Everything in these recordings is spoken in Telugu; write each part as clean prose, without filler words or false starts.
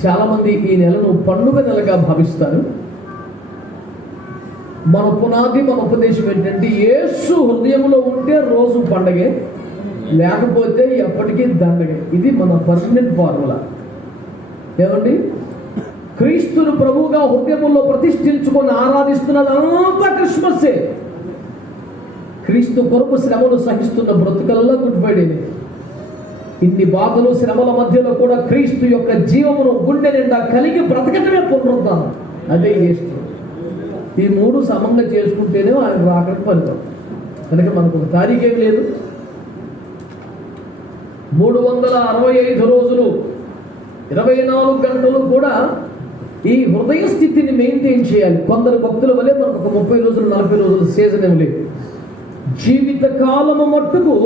చాలామంది ఈ నెలను పండుగ నెలగా భావిస్తారు. మన పునాది, మన ఉపదేశం ఏంటంటే యేసు హృదయంలో ఉంటే రోజు పండగే, లేకపోతే ఎప్పటికీ దండగే. ఇది మన పర్మనెంట్ ఫార్ములా. ఏమండి, క్రీస్తును ప్రభువుగా హృదయంలో ప్రతిష్ఠించుకొని ఆరాధిస్తున్నదంతా క్రిస్మస్సే. క్రీస్తు కొరకు శ్రమలు సహిస్తున్న బ్రతుకల్లో గుడ్ ఫ్రైడేనే. ఇన్ని బాధలు శ్రమల మధ్యలో కూడా క్రీస్తు యొక్క జీవమును గుండె నిండా కలిగి బ్రతకటమే పునరుద్ధానం. అదే ఈస్టర్. ఈ మూడు సమంగా చేసుకుంటేనే ఆయన రాకడ ఫలితం. కనుక మనకు ఒక తారీఖు ఏమి లేదు. 365 రోజులు 24 గంటలు కూడా ఈ హృదయ స్థితిని మెయింటైన్ చేయాలి. కొందరు భక్తుల వల్లే మనకు ఒక 30 రోజులు 40 రోజులు సీజన్ ఏమి లేదు. జీవిత కాలము మట్టుకు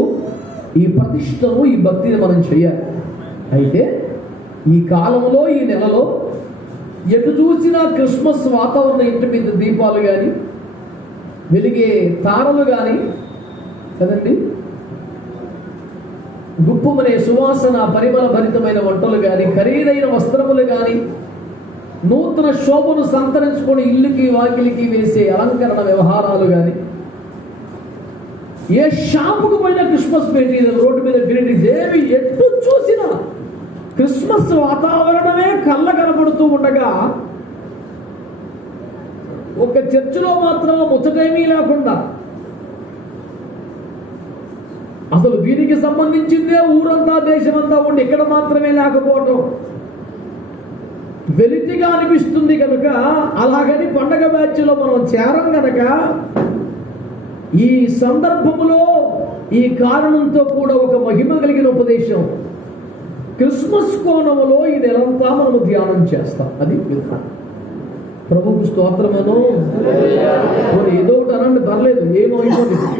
ఈ ప్రతిష్టను, ఈ భక్తిని మనం చేయాలి. అయితే ఈ కాలంలో, ఈ నెలలో ఎటు చూసినా క్రిస్మస్ వాతావరణం, ఇంటి మీద దీపాలు కానీ, వెలిగే తారలు కానీ కదండి, గుప్పుమనే సువాసన పరిమళ భరితమైన వంటలు కానీ, ఖరీదైన వస్త్రములు కానీ, నూతన శోభను సంతరించుకొని ఇల్లుకి వాకిలికి వేసే అలంకరణ వ్యవహారాలు కానీ, ఏ షాపుకు పోయినా క్రిస్మస్ మెటీరియల్, రోడ్డు మీద గ్రీటింగ్స్, ఏవి ఎటు చూసినా క్రిస్మస్ వాతావరణమే కళ్ళ కనబడుతూ ఉండగా, ఒక చర్చిలో మాత్రం ముచ్చటేమీ లేకుండా, అసలు దీనికి సంబంధించిందే ఊరంతా దేశమంతా ఉండి ఇక్కడ మాత్రమే లేకపోవటం వెలితిగా అనిపిస్తుంది. కనుక అలాగని పండగ బ్యాచ్లో మనం చేరం కనుక ఈ సందర్భంలో ఈ కారణంతో కూడా ఒక మహిమ కలిగిన ఉపదేశం క్రిస్మస్ కోణములో ఈ నెలంతా మనము ధ్యానం చేస్తాం. అది విధానం. ప్రభుకు స్తోత్రమను. ఏదో ఒకటి అనండి, పర్లేదు, ఏమైపోతుంది.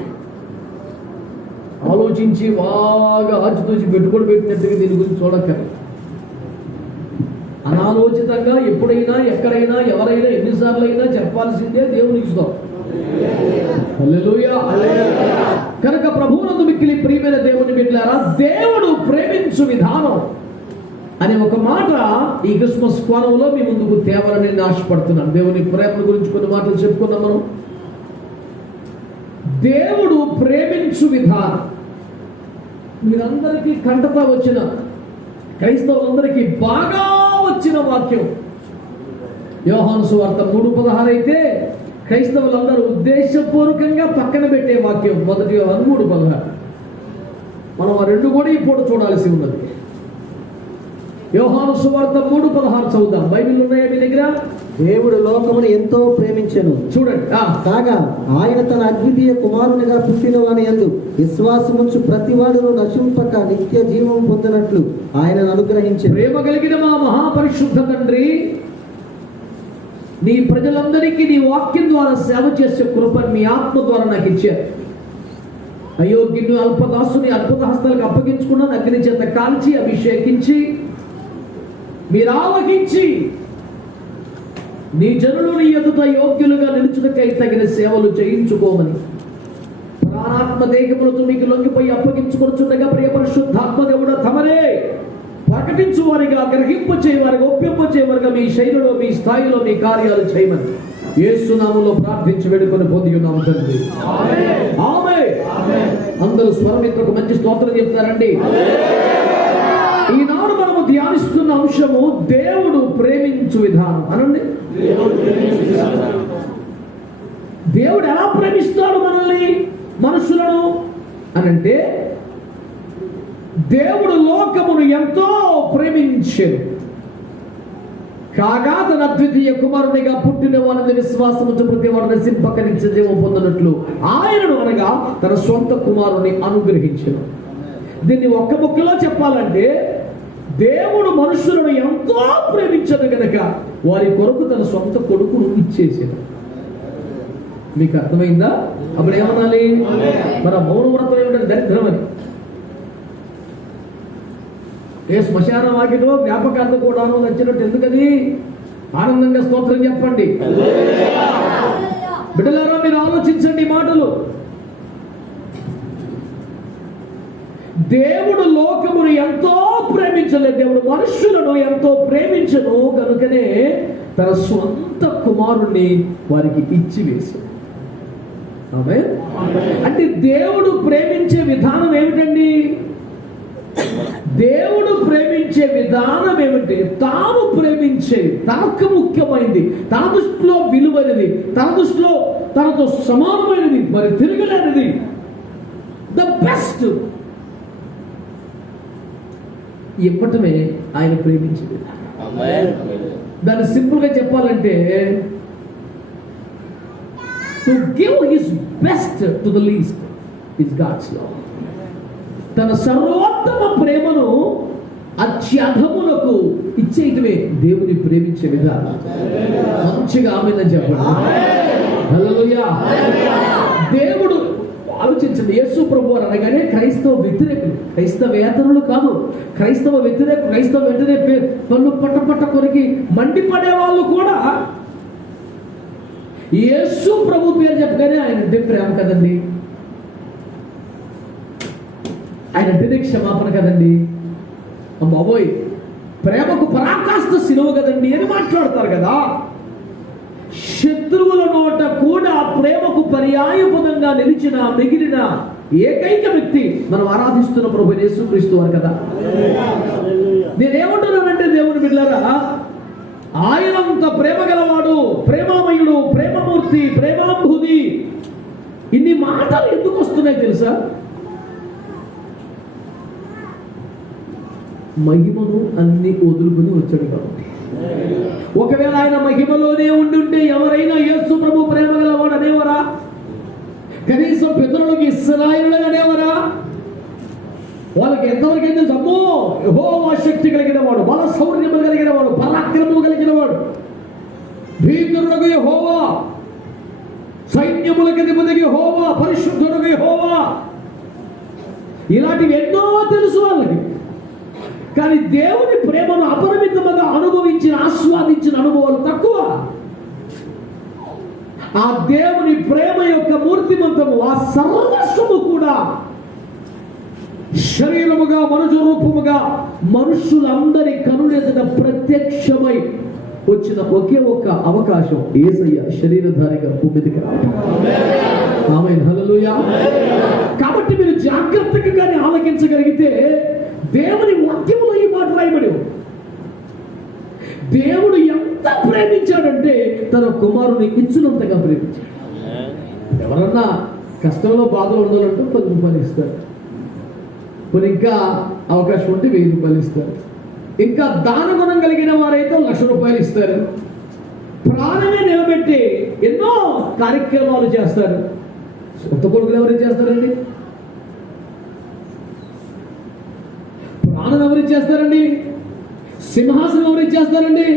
ఆలోచించి బాగా ఆచితూచి పెట్టినట్టుగా దీని గురించి చూడక్కర్లేదు. అనాలోచితంగా ఎప్పుడైనా, ఎక్కడైనా, ఎవరైనా, ఎన్నిసార్లు అయినా చెప్పాల్సిందే దేవునికి స్తోత్రం. హల్లెలూయా. కనుక ప్రభువునందు మిక్కిలి ప్రియమైన దేవుని బిడ్డలారా, దేవుడు ప్రేమించు విధానం అనే ఒక మాట ఈ క్రిస్మస్ కోణంలో మీ ముందుకు తేవాలని నేను ఆశపడుతున్నాను. దేవుని ప్రేమ గురించి కొన్ని మాటలు చెప్పుకున్నాం మనం. దేవుడు ప్రేమించు విధానం మీరందరికీ కంటతా వచ్చిన, క్రైస్తవులందరికీ బాగా వచ్చిన వాక్యం యోహాను సువార్త 3:16 అయితే క్రైస్తవులందరూ ఉద్దేశపూర్వకంగా పక్కన పెట్టే వాక్యం 1 యోహాను 3:16. మనం ఆ రెండు కూడా ఇప్పుడు చూడాల్సి ఉన్నది. యోహాను సువార్త 3:16 చదువుదాం. బైబిల్ ఉన్నాయా మీ దగ్గర? దేవుడు లోకమును ఎంతో ప్రేమించెను. చూడండి. కాగా ఆయన తన అద్వితీయ కుమారునిగా పుట్టిన వాని యందు విశ్వాసముంచు ప్రతివాడును నశింపక నిత్య జీవం పొందినట్లు ఆయనను అనుగ్రహించెను. ప్రేమ కలిగిన మా మహాపరిశుద్ధ తండ్రి, నీ ప్రజలందరికీ నీ వాక్యం ద్వారా సేవ చేసే కృపను మీ ఆత్మ ద్వారా నాకు ఇచ్చారు. అయోగ్యుని అల్పదాసుని అద్భుత హస్తాలకు అప్పగించుకున్నాను. అగ్ని చేత కాల్చి అభిషేకించి మీరు ఆవహించి నీ జనులు నీ ఎదుట యోగ్యులుగా నిలుచుటకై తగిన సేవలు చేయించుకోమని ప్రాణాత్మ దేహములతో మీకు లొంగిపోయి అప్పగించుకొనుచుండగా ప్రియ పరిశుద్ధాత్మ దేవుడా తమరే ప్రకటించు వారిగా, గ్రహింప చేయవారిగా, ఒప్పింప చేయవారిగా మీ శైలిలో, మీ స్థాయిలో మీ కార్యాలు చేయమని యేసు నామములో ప్రార్థించి వేడుకొని పొందుకున్నాము తండ్రి. ఆమేన్. అందరూ స్వరమిత్రకు మంచి స్తోత్రం చెప్తారండి. ఈనాడు మనము ధ్యానిస్తున్న అంశము దేవుడు ప్రేమించు విధానం. అనండి, దేవుడు ఎలా ప్రేమిస్తాడు మనల్ని, మనుషులను అనంటే, దేవుడు లోకమును ఎంతో ప్రేమించెను, కాగా తన అద్వితీయ కుమారునిగా పుట్టిన వారిని విశ్వాసముంచు ప్రతి వాడు నశింపక నిత్య జీవం పొందినట్లు ఆయనను అనగా తన సొంత కుమారుని అనుగ్రహించెను. దీన్ని ఒక్క ముక్కలో చెప్పాలంటే, దేవుడు మనుషులను ఎంతో ప్రేమించదు గనక వారి కొరకు తన సొంత కొడుకును ఇచ్చేసాడు. మీకు అర్థమైందా? అప్పుడు ఏమనాలి? మన మౌన వ్రతం ఏమిటంటే దరిద్రం అని. ఏ శ్మశాన వాకిలో జ్ఞాపకార్థం కూడాను నచ్చినట్టు ఎందుకని? ఆనందంగా స్తోత్రం చెప్పండి. బిడ్డలారా, మీరు ఆలోచించండి మాటలు. దేవుడు లోకమును ఎంతో ప్రేమించలేదు, దేవుడు మనుషులను ఎంతో ప్రేమించను, కనుకనే తన స్వంత కుమారుణ్ణి వారికి ఇచ్చి వేశాడు. ఆమేన్. అంటే దేవుడు ప్రేమించే విధానం ఏమిటండి? దేవుడు ప్రేమించే విధానం ఏమిటి? తాను ప్రేమించే, తనకు ముఖ్యమైనది, తన దృష్టిలో విలువైనది, తన దృష్టిలో తనతో సమానమైనది, మరి తిరగలేనిది, ద బెస్ట్ ఇవ్వటమే ఆయన ప్రేమించే విధానం. దాన్ని సింపుల్ గా చెప్పాలంటే, to give his best to the least is God's love. తన సర్వోత్తమ ప్రేమను అత్యధములకు ఇచ్చేయటమే దేవుని ప్రేమించే విధానం. మంచిగా ఆమేన్ చెప్పండి. హల్లెలూయా. దేవుడు ఆలోచించండి, యేసు ప్రభు అనగానే క్రైస్తవ వ్యతిరేకులు, క్రైస్తవేతరులు కాదు, క్రైస్తవ వ్యతిరేకులు, క్రైస్తవ వ్యతిరేక పళ్ళు పట్ట కొరికి మండిపడే వాళ్ళు కూడా యేసు ప్రభు పేరు చెప్పగానే ఆయన అంటే ప్రేమ కదండి, ఆయన అంటేనే క్షమాపణ కదండి, బాబోయ్ ప్రేమకు పరాకాష్ఠ సిలువ కదండి అని మాట్లాడతారు కదా. శత్రువుల నోట కూడా ప్రేమకు పర్యాయపదంగా మిగిలిన ఏకైక వ్యక్తి మనం ఆరాధిస్తున్న ప్రభు యేసుక్రీస్తు వారు కదా. నేనేమంటున్నానంటే, దేవుని బిడ్డలారా, ఆయనంత ప్రేమ గలవాడు, ప్రేమామయుడు, ప్రేమమూర్తి, ప్రేమాంభుది, ఇన్ని మాటలు ఎందుకు వస్తున్నాయి తెలుసా? మహిమను అన్ని వదులుకుని వచ్చాడు కాబట్టి. ఒకవేళ ఆయన మహిమలోనే ఉండుంటే ఎవరైనా యేసు ప్రభు ప్రేమ గలవాడు అనేవారా? కనీసం పితరులకు ఇశ్రాయేలులు అనేవారా? వాళ్ళకి ఎంతవరకు అయితే అమ్మో యెహోవా శక్తి కలిగిన వాడు, బల శౌర్యము కలిగిన వాడు, పరాక్రమము కలిగిన వాడు, భీకరుడగు యెహోవా, సైన్యములకు అధిపతికి యెహోవా, పరిశుద్ధుడగు యెహోవా, ఇలాంటివి ఎన్నో తెలుసు వాళ్ళకి. కానీ దేవుని ప్రేమను అపరిమితంగా అనుభవించిన, ఆస్వాదించిన అనుభవాలు తక్కువ. ఆ దేవుని ప్రేమ యొక్క మూర్తిమంతము, ఆ సర్వస్వము కూడా శరీరముగా, మనుషు రూపముగా, మనుషులందరి కనులెదుట ప్రత్యక్షమై వచ్చిన ఒకే ఒక్క అవకాశం యేసయ్య శరీరధారిగా భూమికి రావడం. ఆమేన్. హల్లెలూయా. కాబట్టి మీరు జాగ్రత్తగా కానీ ఆలకించగలిగితే దేవుని వాక్యములో ఈ మాట రాయబడి, దేవుడు ఎంత ప్రేమించాడంటే తన కుమారుని ఇచ్చినంతగా ప్రేమించాడు. ఎవరన్నా కష్టంలో బాధలు ఉండాలంటే 10 రూపాయలు ఇస్తారు, కొన్ని ఇంకా అవకాశం ఉంటే 1000 రూపాయలు ఇస్తారు, ఇంకా దానగుణం కలిగిన వారైతే 1,00,000 రూపాయలు ఇస్తారు. ప్రాణమే నిలబెట్టి ఎన్నో కార్యక్రమాలు చేస్తారు. సొంత కొడుకులు ఎవరు చేస్తారండి? ప్రాణం ఎవరు చేస్తారండి? సింహాసనం ఎవరు చేస్తారండి?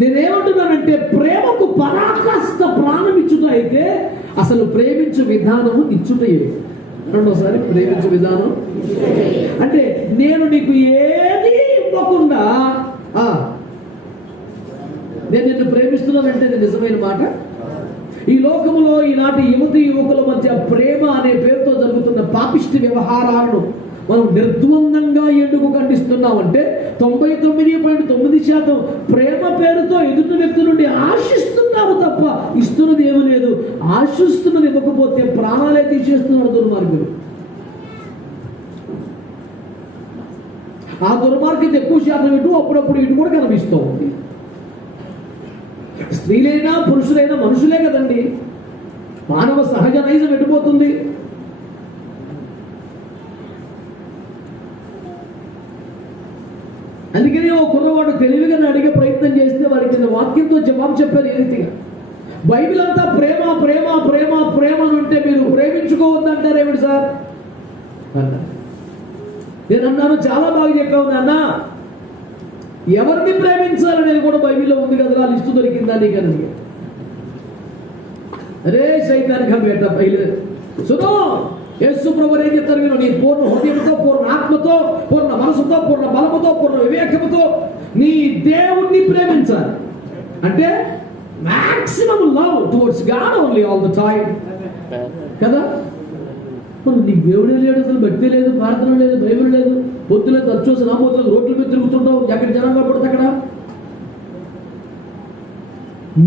నేనేమంటున్నానంటే, ప్రేమకు పరాకాష్ఠ ప్రాణం ఇచ్చుట అయితే అసలు ప్రేమించు విధానము ఇచ్చుటయే. రెండోసారి ప్రేమించు విధానం అంటే, నేను నీకు ఏది ఇవ్వకుండా నేను నిన్ను ప్రేమిస్తున్నానంటే ఇది నిజమైన మాట. ఈ లోకములో ఈనాటి యువతి యువకుల మధ్య ప్రేమ అనే పేరుతో జరుగుతున్న పాపిష్టి వ్యవహారాలను మనం నిర్ద్వందంగా ఎందుకు ఖండిస్తున్నామంటే, 99.9% ప్రేమ పేరుతో ఎదుటి వ్యక్తి నుండి ఆశిస్తున్నారు తప్ప ఇస్తున్నది ఏమీ లేదు. ఆశిస్తున్నది ఇవ్వకపోతే ప్రాణాలే తీసేస్తున్నారు దుర్మార్గులు. ఆ దుర్మార్గత ఎక్కువ శాతం ఇటు, అప్పుడప్పుడు ఇటు కూడా కనిపిస్తూ ఉంది. స్త్రీలైనా పురుషులైనా మనుషులే కదండి. మానవ సహజ నైజం ఎటుపోతుంది? అందుకని ఓ కుర్రవాడు తెలివిగా అడిగే ప్రయత్నం చేస్తే వాడికి వాక్యంతో జవాబు చెప్పారు ఏ రీతిగా. బైబిల్ అంతా ప్రేమ ప్రేమ ప్రేమ ప్రేమ అని ఉంటే మీరు ప్రేమించుకోవద్దంటారు ఏమిటి సార్ అన్నా. నేను అన్నాను, చాలా బాగా చెప్పావు నాన్న, ఎవరిని ప్రేమించాలనేది కూడా బైబిల్లో ఉంది కదా, లిస్టు దొరికిందా నీకు అని. అరే సైతానికి బేట పైలే సునో, యేసు ప్రభువు ఏం చెప్తారు మీరు? నీ పూర్ణ హృదయంతో, పూర్ణ ఆత్మతో, పూర్ణ మనసుతో, పూర్ణ బలముతో, పూర్ణ వివేకముతో నీ దేవుణ్ణి ప్రేమించాలి. అంటే maximum love towards God only all the time కదా. మరి నీకు దేవుడే లేడు, అసలు భక్తి లేదు, ప్రార్థన లేదు, బైబిల్ లేదు, పొద్దులేదు తచ్చోసి నామోతులు రోడ్ల మీద తిరుగుతుంటావు, ఎక్కడ జనం కనపడుతుంది అక్కడ.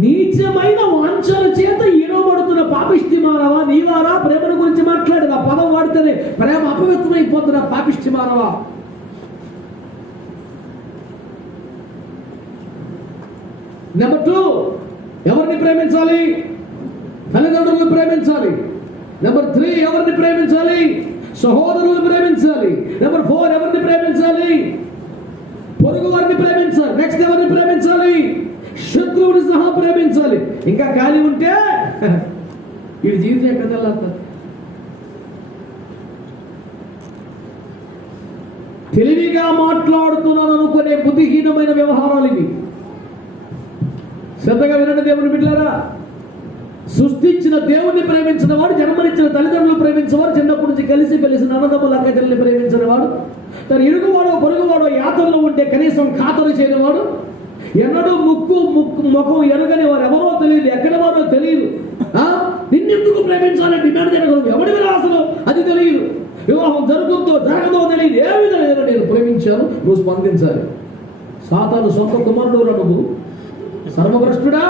నీచమైన వాంఛల చేత ఈడవబడుతున్న పాపిష్టి మానవా, నీవారా ప్రేమను గురించి మాట్లాడేది. ఆ పదం వాడితేనే ప్రేమ అపవిత్రమైపోతున్న పాపిష్టి మానవా. నెంబర్ 2, ఎవరిని ప్రేమించాలి? తల్లిదండ్రులను ప్రేమించాలి. నెంబర్ 3, ఎవరిని ప్రేమించాలి? సహోదరులను ప్రేమించాలి. నెంబర్ 4, ఎవరిని ప్రేమించాలి? పొరుగు వారిని ప్రేమించాలి. నెక్స్ట్ ఎవరిని ప్రేమించాలి? శత్రువుని సహా ప్రేమించాలి. ఇంకా ఖాళీ ఉంటే వీడి జీవితం ఎక్కడ తెల్లారుతుంది. తెలివిగా మాట్లాడుతున్నాను అనుకునే బుద్ధిహీనమైన వ్యవహారాలు ఇవి. శ్రద్ధగా వినండి దేవుని బిడ్డలారా. సృష్టించిన దేవుణ్ణి ప్రేమించిన వాడు, జన్మనిచ్చిన తల్లిదండ్రులు ప్రేమించిన వాడు, చిన్నప్పటి నుంచి కలిసి పెలిసిన అన్నదమ్ముల అక్కచెల్లిని ప్రేమించిన వాడు, తన ఇరుగువాడో పొరుగువాడో యాతనలో ఉంటే కనీసం ఖాతరు చేయని వాడు, ఎన్నడూ ముఖం ఎరగని వారు, ఎవరో తెలియదు, ఎక్కడ వారో తెలియదు, నిన్నెందుకు ప్రేమించాలని డిమాండ్ చేయగలరు, ఎవడి అసలు అది తెలియదు, వివాహం జరుగుతుందో జరగదో తెలియదు, ఏ విధంగా నేను ప్రేమించాను, నువ్వు స్పందించాలి. సాతాను సొంత కుమారుడు నువ్వు సర్వభ్రష్టుడా.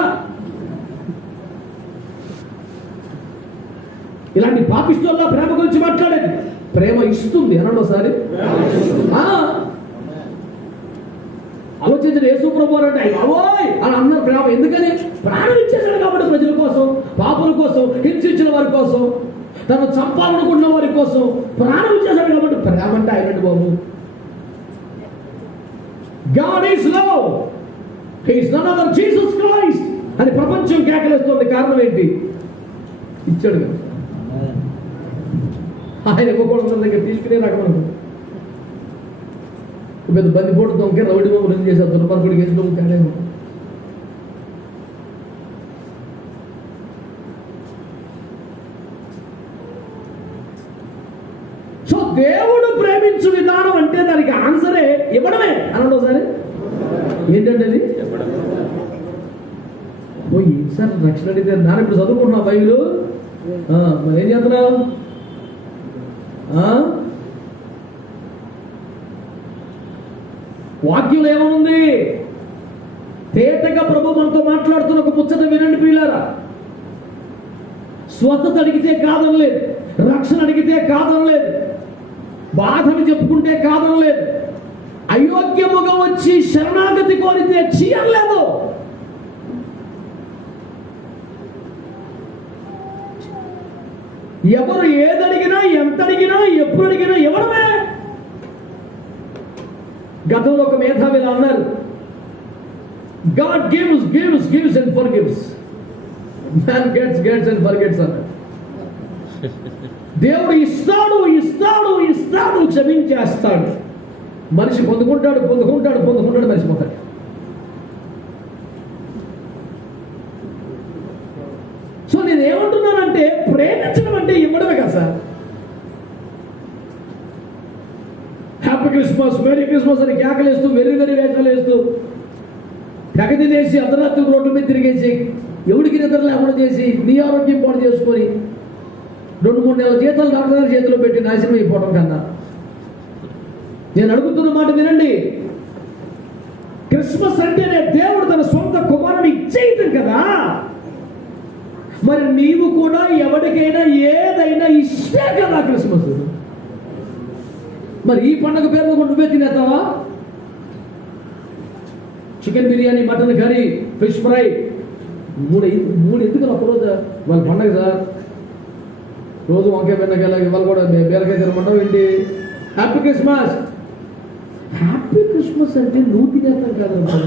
ఇలాంటి పాపిష్టుల్లా ప్రేమ గురించి మాట్లాడేది. ప్రేమ ఇస్తుంది అనండి. ఆలోచించిన యేసు ప్రభువు అంటే అయ్యోయ్ అని అన్నారు. ప్రేమ ఎందుకని? ప్రాణం ఇచ్చేసాడు కాబట్టి, ప్రజల కోసం, పాపుల కోసం, హింసించిన వారి కోసం, తను చంపాలనుకున్న వారి కోసం ప్రాణం ఇచ్చేసాడు కాబట్టి ప్రేమ అంటే ఆయన బాబు. God is love. He is none other Jesus Christ అని ప్రపంచం కేకలేస్తుంది. కారణం ఏంటి? ఇచ్చాడు కదా. ఆయన ఇవ్వకూడదు దగ్గర తీసుకునే రకం. పెద్ద బందిపోటు దొంగ రౌడీ బాబు రెండు చేశారు, దుర్మార్గుడికి వేసుకో తేడా. సో దేవుడు ప్రేమించు విధానం అంటే దానికి ఆన్సరే ఇవ్వడమే అనండి ఒకసారి. ఏంటంటే అది పోయి సార్ రక్షణ అడిగితే నాన్న ఇప్పుడు చదువుకుంటున్నా బైబిల్, మరి ఏం చేస్తున్నావు? వాక్యం ఏమనుంది? తేటగా ప్రభు మనతో మాట్లాడుతున్న ఒక ముచ్చట వినండి ప్రియులారా. స్వస్థత అడిగితే కాదనలేదు, రక్షణ అడిగితే కాదనలేదు, బాధని చెప్పుకుంటే కాదనలేదు, అయోగ్యముగా వచ్చి శరణాగతి కోరితే చీయలేదు. ఎవరు ఏదడిగినా, ఎంత అడిగినా, ఎప్పుడు అడిగినా ఇవ్వడమే. గతంలో ఒక మేధావిలా అన్నారు, God gives gives gives and forgives, man gets gets and forgets అన్నారు. దేవుడు ఇస్తాడు ఇస్తాడు ఇస్తాడు, క్షమించేస్తాడు. మనిషి పొందుకుంటాడు పొందుకుంటాడు పొందుకుంటాడు, మర్చిపోతాడు. సో నేను ఏమంటున్నానంటే ప్రేమించడం అంటే ఇవ్వడమే కదా sir. Happy Christmas, merry Christmas అని కేకలేస్తూ, వెర్రి వెర్రి వేషాలు వేస్తూ, తెగది చేసి అర్ధరాత్రి రోడ్ల మీద తిరిగేసి, ఎవడికి నిద్ర లేకుండా చేసి, నీ ఆరోగ్యం పాటు చేసుకొని 2-3 నెలల జీతాలు డాక్టర్ గారి చేతిలో పెట్టి నాశనం అయిపోవడం కన్నా, నేను అడుగుతున్న మాట వినండి. క్రిస్మస్ అంటేనే దేవుడు తన సొంత కుమారుని ఇచ్చేయటం కదా. మరి నీవు కూడా ఎవరికైనా ఏదైనా ఇస్తే కదా క్రిస్మస్. మరి ఈ పండుగ పేరు నువ్వే తినేస్తావా? Chicken biryani, mutton curry, fish fry, మూడు ఎందుకు ఒకరోజు వాళ్ళ పండుగ సార్. రోజు వంకాయ బెండకాయ, ఇవాళ కూడా బీరకాయ తినమంటావు ఏంటి? Happy Christmas. హ్యాపీ క్రిస్మస్ అంటే నువ్వు తినేస్తాం కదా.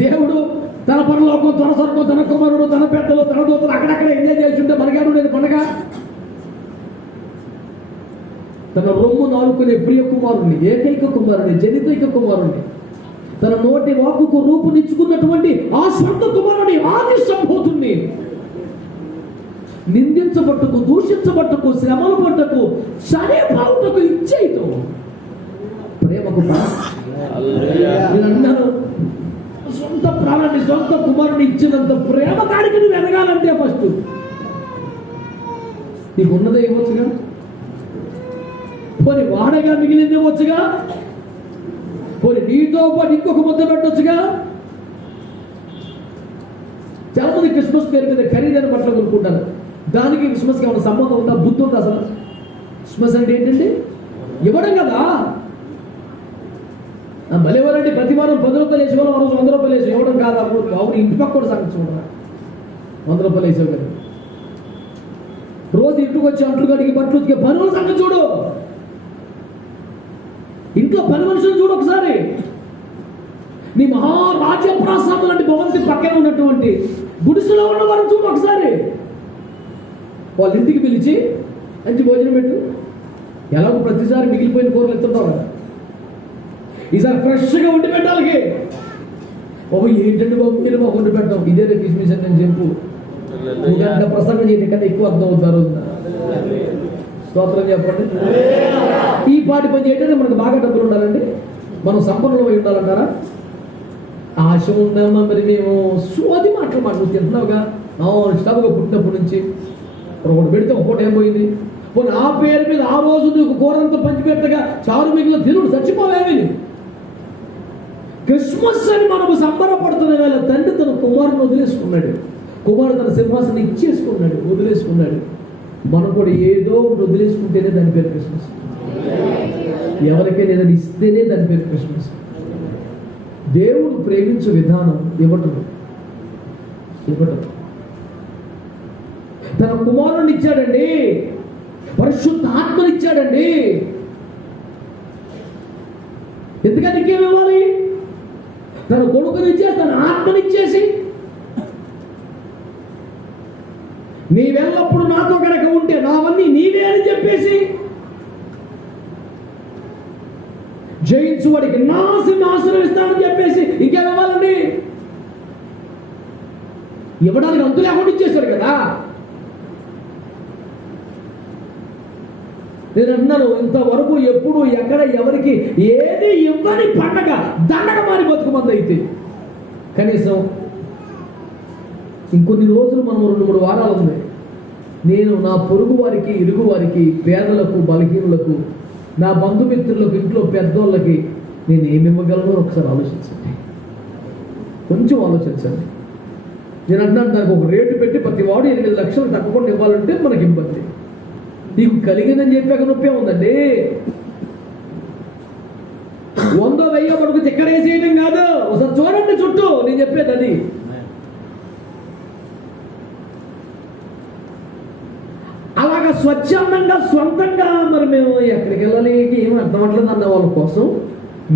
దేవుడు తన పరలోకం, తన స్వర్గం, తన కుమారుడు, తన పెద్దలు, తన దూతలు అక్కడక్కడ ఎంజాయ్ చేస్తుంటే మనకేడు లేదు పండుగ. తన రొమ్ము నాలుకునే ప్రియ కుమారుణ్ణి, ఏకైక కుమారుని, జనితైక కుమారుణ్ణి, తన నోటి వాక్కుకు రూపునిచ్చుకున్నటువంటి ఆ స్వంత కుమారుని, ఆది సంభూతుణ్ణి నిందించబట్టుకు, దూషించబట్టుకు, శ్రమల పట్టుకు, చనిపోవుటకు ఇచ్చేయటం ప్రేమకు నేను అన్నాను, సొంత ప్రాణాన్ని సొంత కుమారుని ఇచ్చినంత ప్రేమ కాడికి నువ్వు ఎదగాలంటే ఫస్ట్ నీకు ఉన్నదే ఇవ్వచ్చుగా, పోనీ వాడగా మిగిలింది ఇవ్వచ్చుగా, పోనీ నీతో పాటు ఇంకొక ముద్ద పెట్టొచ్చుగా. చాలా మంది క్రిస్మస్ పేరు మీద ఖరీదైన బట్టలు కొనుక్కుంటారు. దానికి క్రిస్మస్కి ఏమైనా సంబంధం ఉందా? బుద్ధి ఉందా అసలు? క్రిస్మస్ అంటే ఏంటండి? ఇవ్వడం కదా. మళ్ళీ ఎవరంటే ప్రతి వారం 10 రూపాయలు వేసి వాళ్ళు 100 రూపాయలు వేసి ఇవ్వడం కాదు. అప్పుడు ఇంటి పక్క కూడా సంగతి చూడరా, 100 రూపాయలు వేసావు కదా. రోజు ఇంటికి వచ్చి అంట్లు కడిగి బట్టలు ఉతికే పనుల సంగతి చూడు. ఇంట్లో పని మనుషులు చూడు ఒకసారి. నీ మహారాజ్య ప్రాసాదం లాంటి భవంతి పక్కన ఉన్నటువంటి గుడిసెలో ఉన్న వారిని చూడు ఒకసారి. వాళ్ళ ఇంటికి పిలిచి మంచి భోజనం పెట్టు. ఎలాగో ప్రతిసారి మిగిలిపోయిన కూరలు ఎత్తుంటావు కదా, ఈసారి ఫ్రెష్గా వండి పెట్టాలి. బాబు ఏంటంటే బాబు మీరు మాకు వండి పెట్టాం, ఇదే కిస్మిస్ అని చెప్పు. గంట ప్రసంగం చేయడం కన్నా ఎక్కువ అర్థం అవుతారు. స్తోత్రం చెప్పండి. ఈ పాటి పని చేయడానికి మనకు బాగా డబ్బులు ఉండాలండి, మనం సంపన్నులు అయి ఉండాలంటారా? ఆశ ఉందామా మరి మేము సోది మాటలు నువ్వు తింటున్నావుగా, ఇష్టాలుగా పుట్టినప్పటి నుంచి ఒకటి పెడితే ఒక్కోటి ఏం పోయింది. పోనీ ఆ పేరు మీద ఆ రోజు నీకు కూరంతా పంచిపెట్టగా చారు మిగిలిన తిరుడు చచ్చిపోవేమి. క్రిస్మస్ అని మనము సంబరపడుతున్న వేళ తండ్రి తన కుమారుని వదిలేసుకున్నాడు, కుమారుడు తన సింహాసనం ఇచ్చేసుకున్నాడు, వదిలేసుకున్నాడు. మనం కూడా ఏదో ఒకటి వదిలేసుకుంటేనే దాని పేరు క్రిస్మస్. ఎవరికైనా ఏదైనా ఇస్తేనే దాని పేరు క్రిస్మస్. దేవుడు ప్రేమించే విధానం ఇవ్వటం. తన కుమారుని ఇచ్చాడండి, పరిశుద్ధ ఆత్మని ఇచ్చాడండి. ఎందుకని ఇంకేమివ్వాలి? తన కొడుకునిచ్చేసి తన ఆత్మనిచ్చేసి నీవెల్లప్పుడు నాతో కనుక ఉంటే నావన్నీ నీవే అని చెప్పేసి జయించు వాడికి నా సింహాసనం ఇస్తానని చెప్పేసి ఇంకేమివ్వాలండి? ఇవ్వడానికి అంతు లేకుండా ఇచ్చేశాడు కదా. నేను అన్నాను, ఇంతవరకు ఎప్పుడు ఎక్కడ ఎవరికి ఏది ఇవ్వని పండగ దండగ మారి బతుకుమంది. అయితే కనీసం ఇంకొన్ని రోజులు మనం 2-3 వారాలు ఉంది. నేను నా పొరుగు వారికి, ఇరుగు వారికి, పేదలకు, బలహీనులకు, నా బంధుమిత్రులకు, ఇంట్లో పెద్దోళ్ళకి నేను ఏమి ఇవ్వగలను ఒకసారి ఆలోచించండి, కొంచెం ఆలోచించండి. నేను అంటున్నాను, దానికి ఒక రేటు పెట్టి ప్రతి వాడు 8 లక్షలు తప్పకుండా ఇవ్వాలంటే మనకి ఇబ్బంది. నీకు కలిగిందని చెప్పాక నొప్పే ఉందండి. 100-1000 మనకు తిక్కరేసేయడం కాదు. ఒకసారి చూడండి చుట్టూ, నేను చెప్పేది అది. అలాగా స్వచ్ఛందంగా సొంతంగా మరి మేము ఎక్కడికి వెళ్ళాలి ఏమీ అర్థం అవ్వట్లేదు అన్న వాళ్ళ కోసం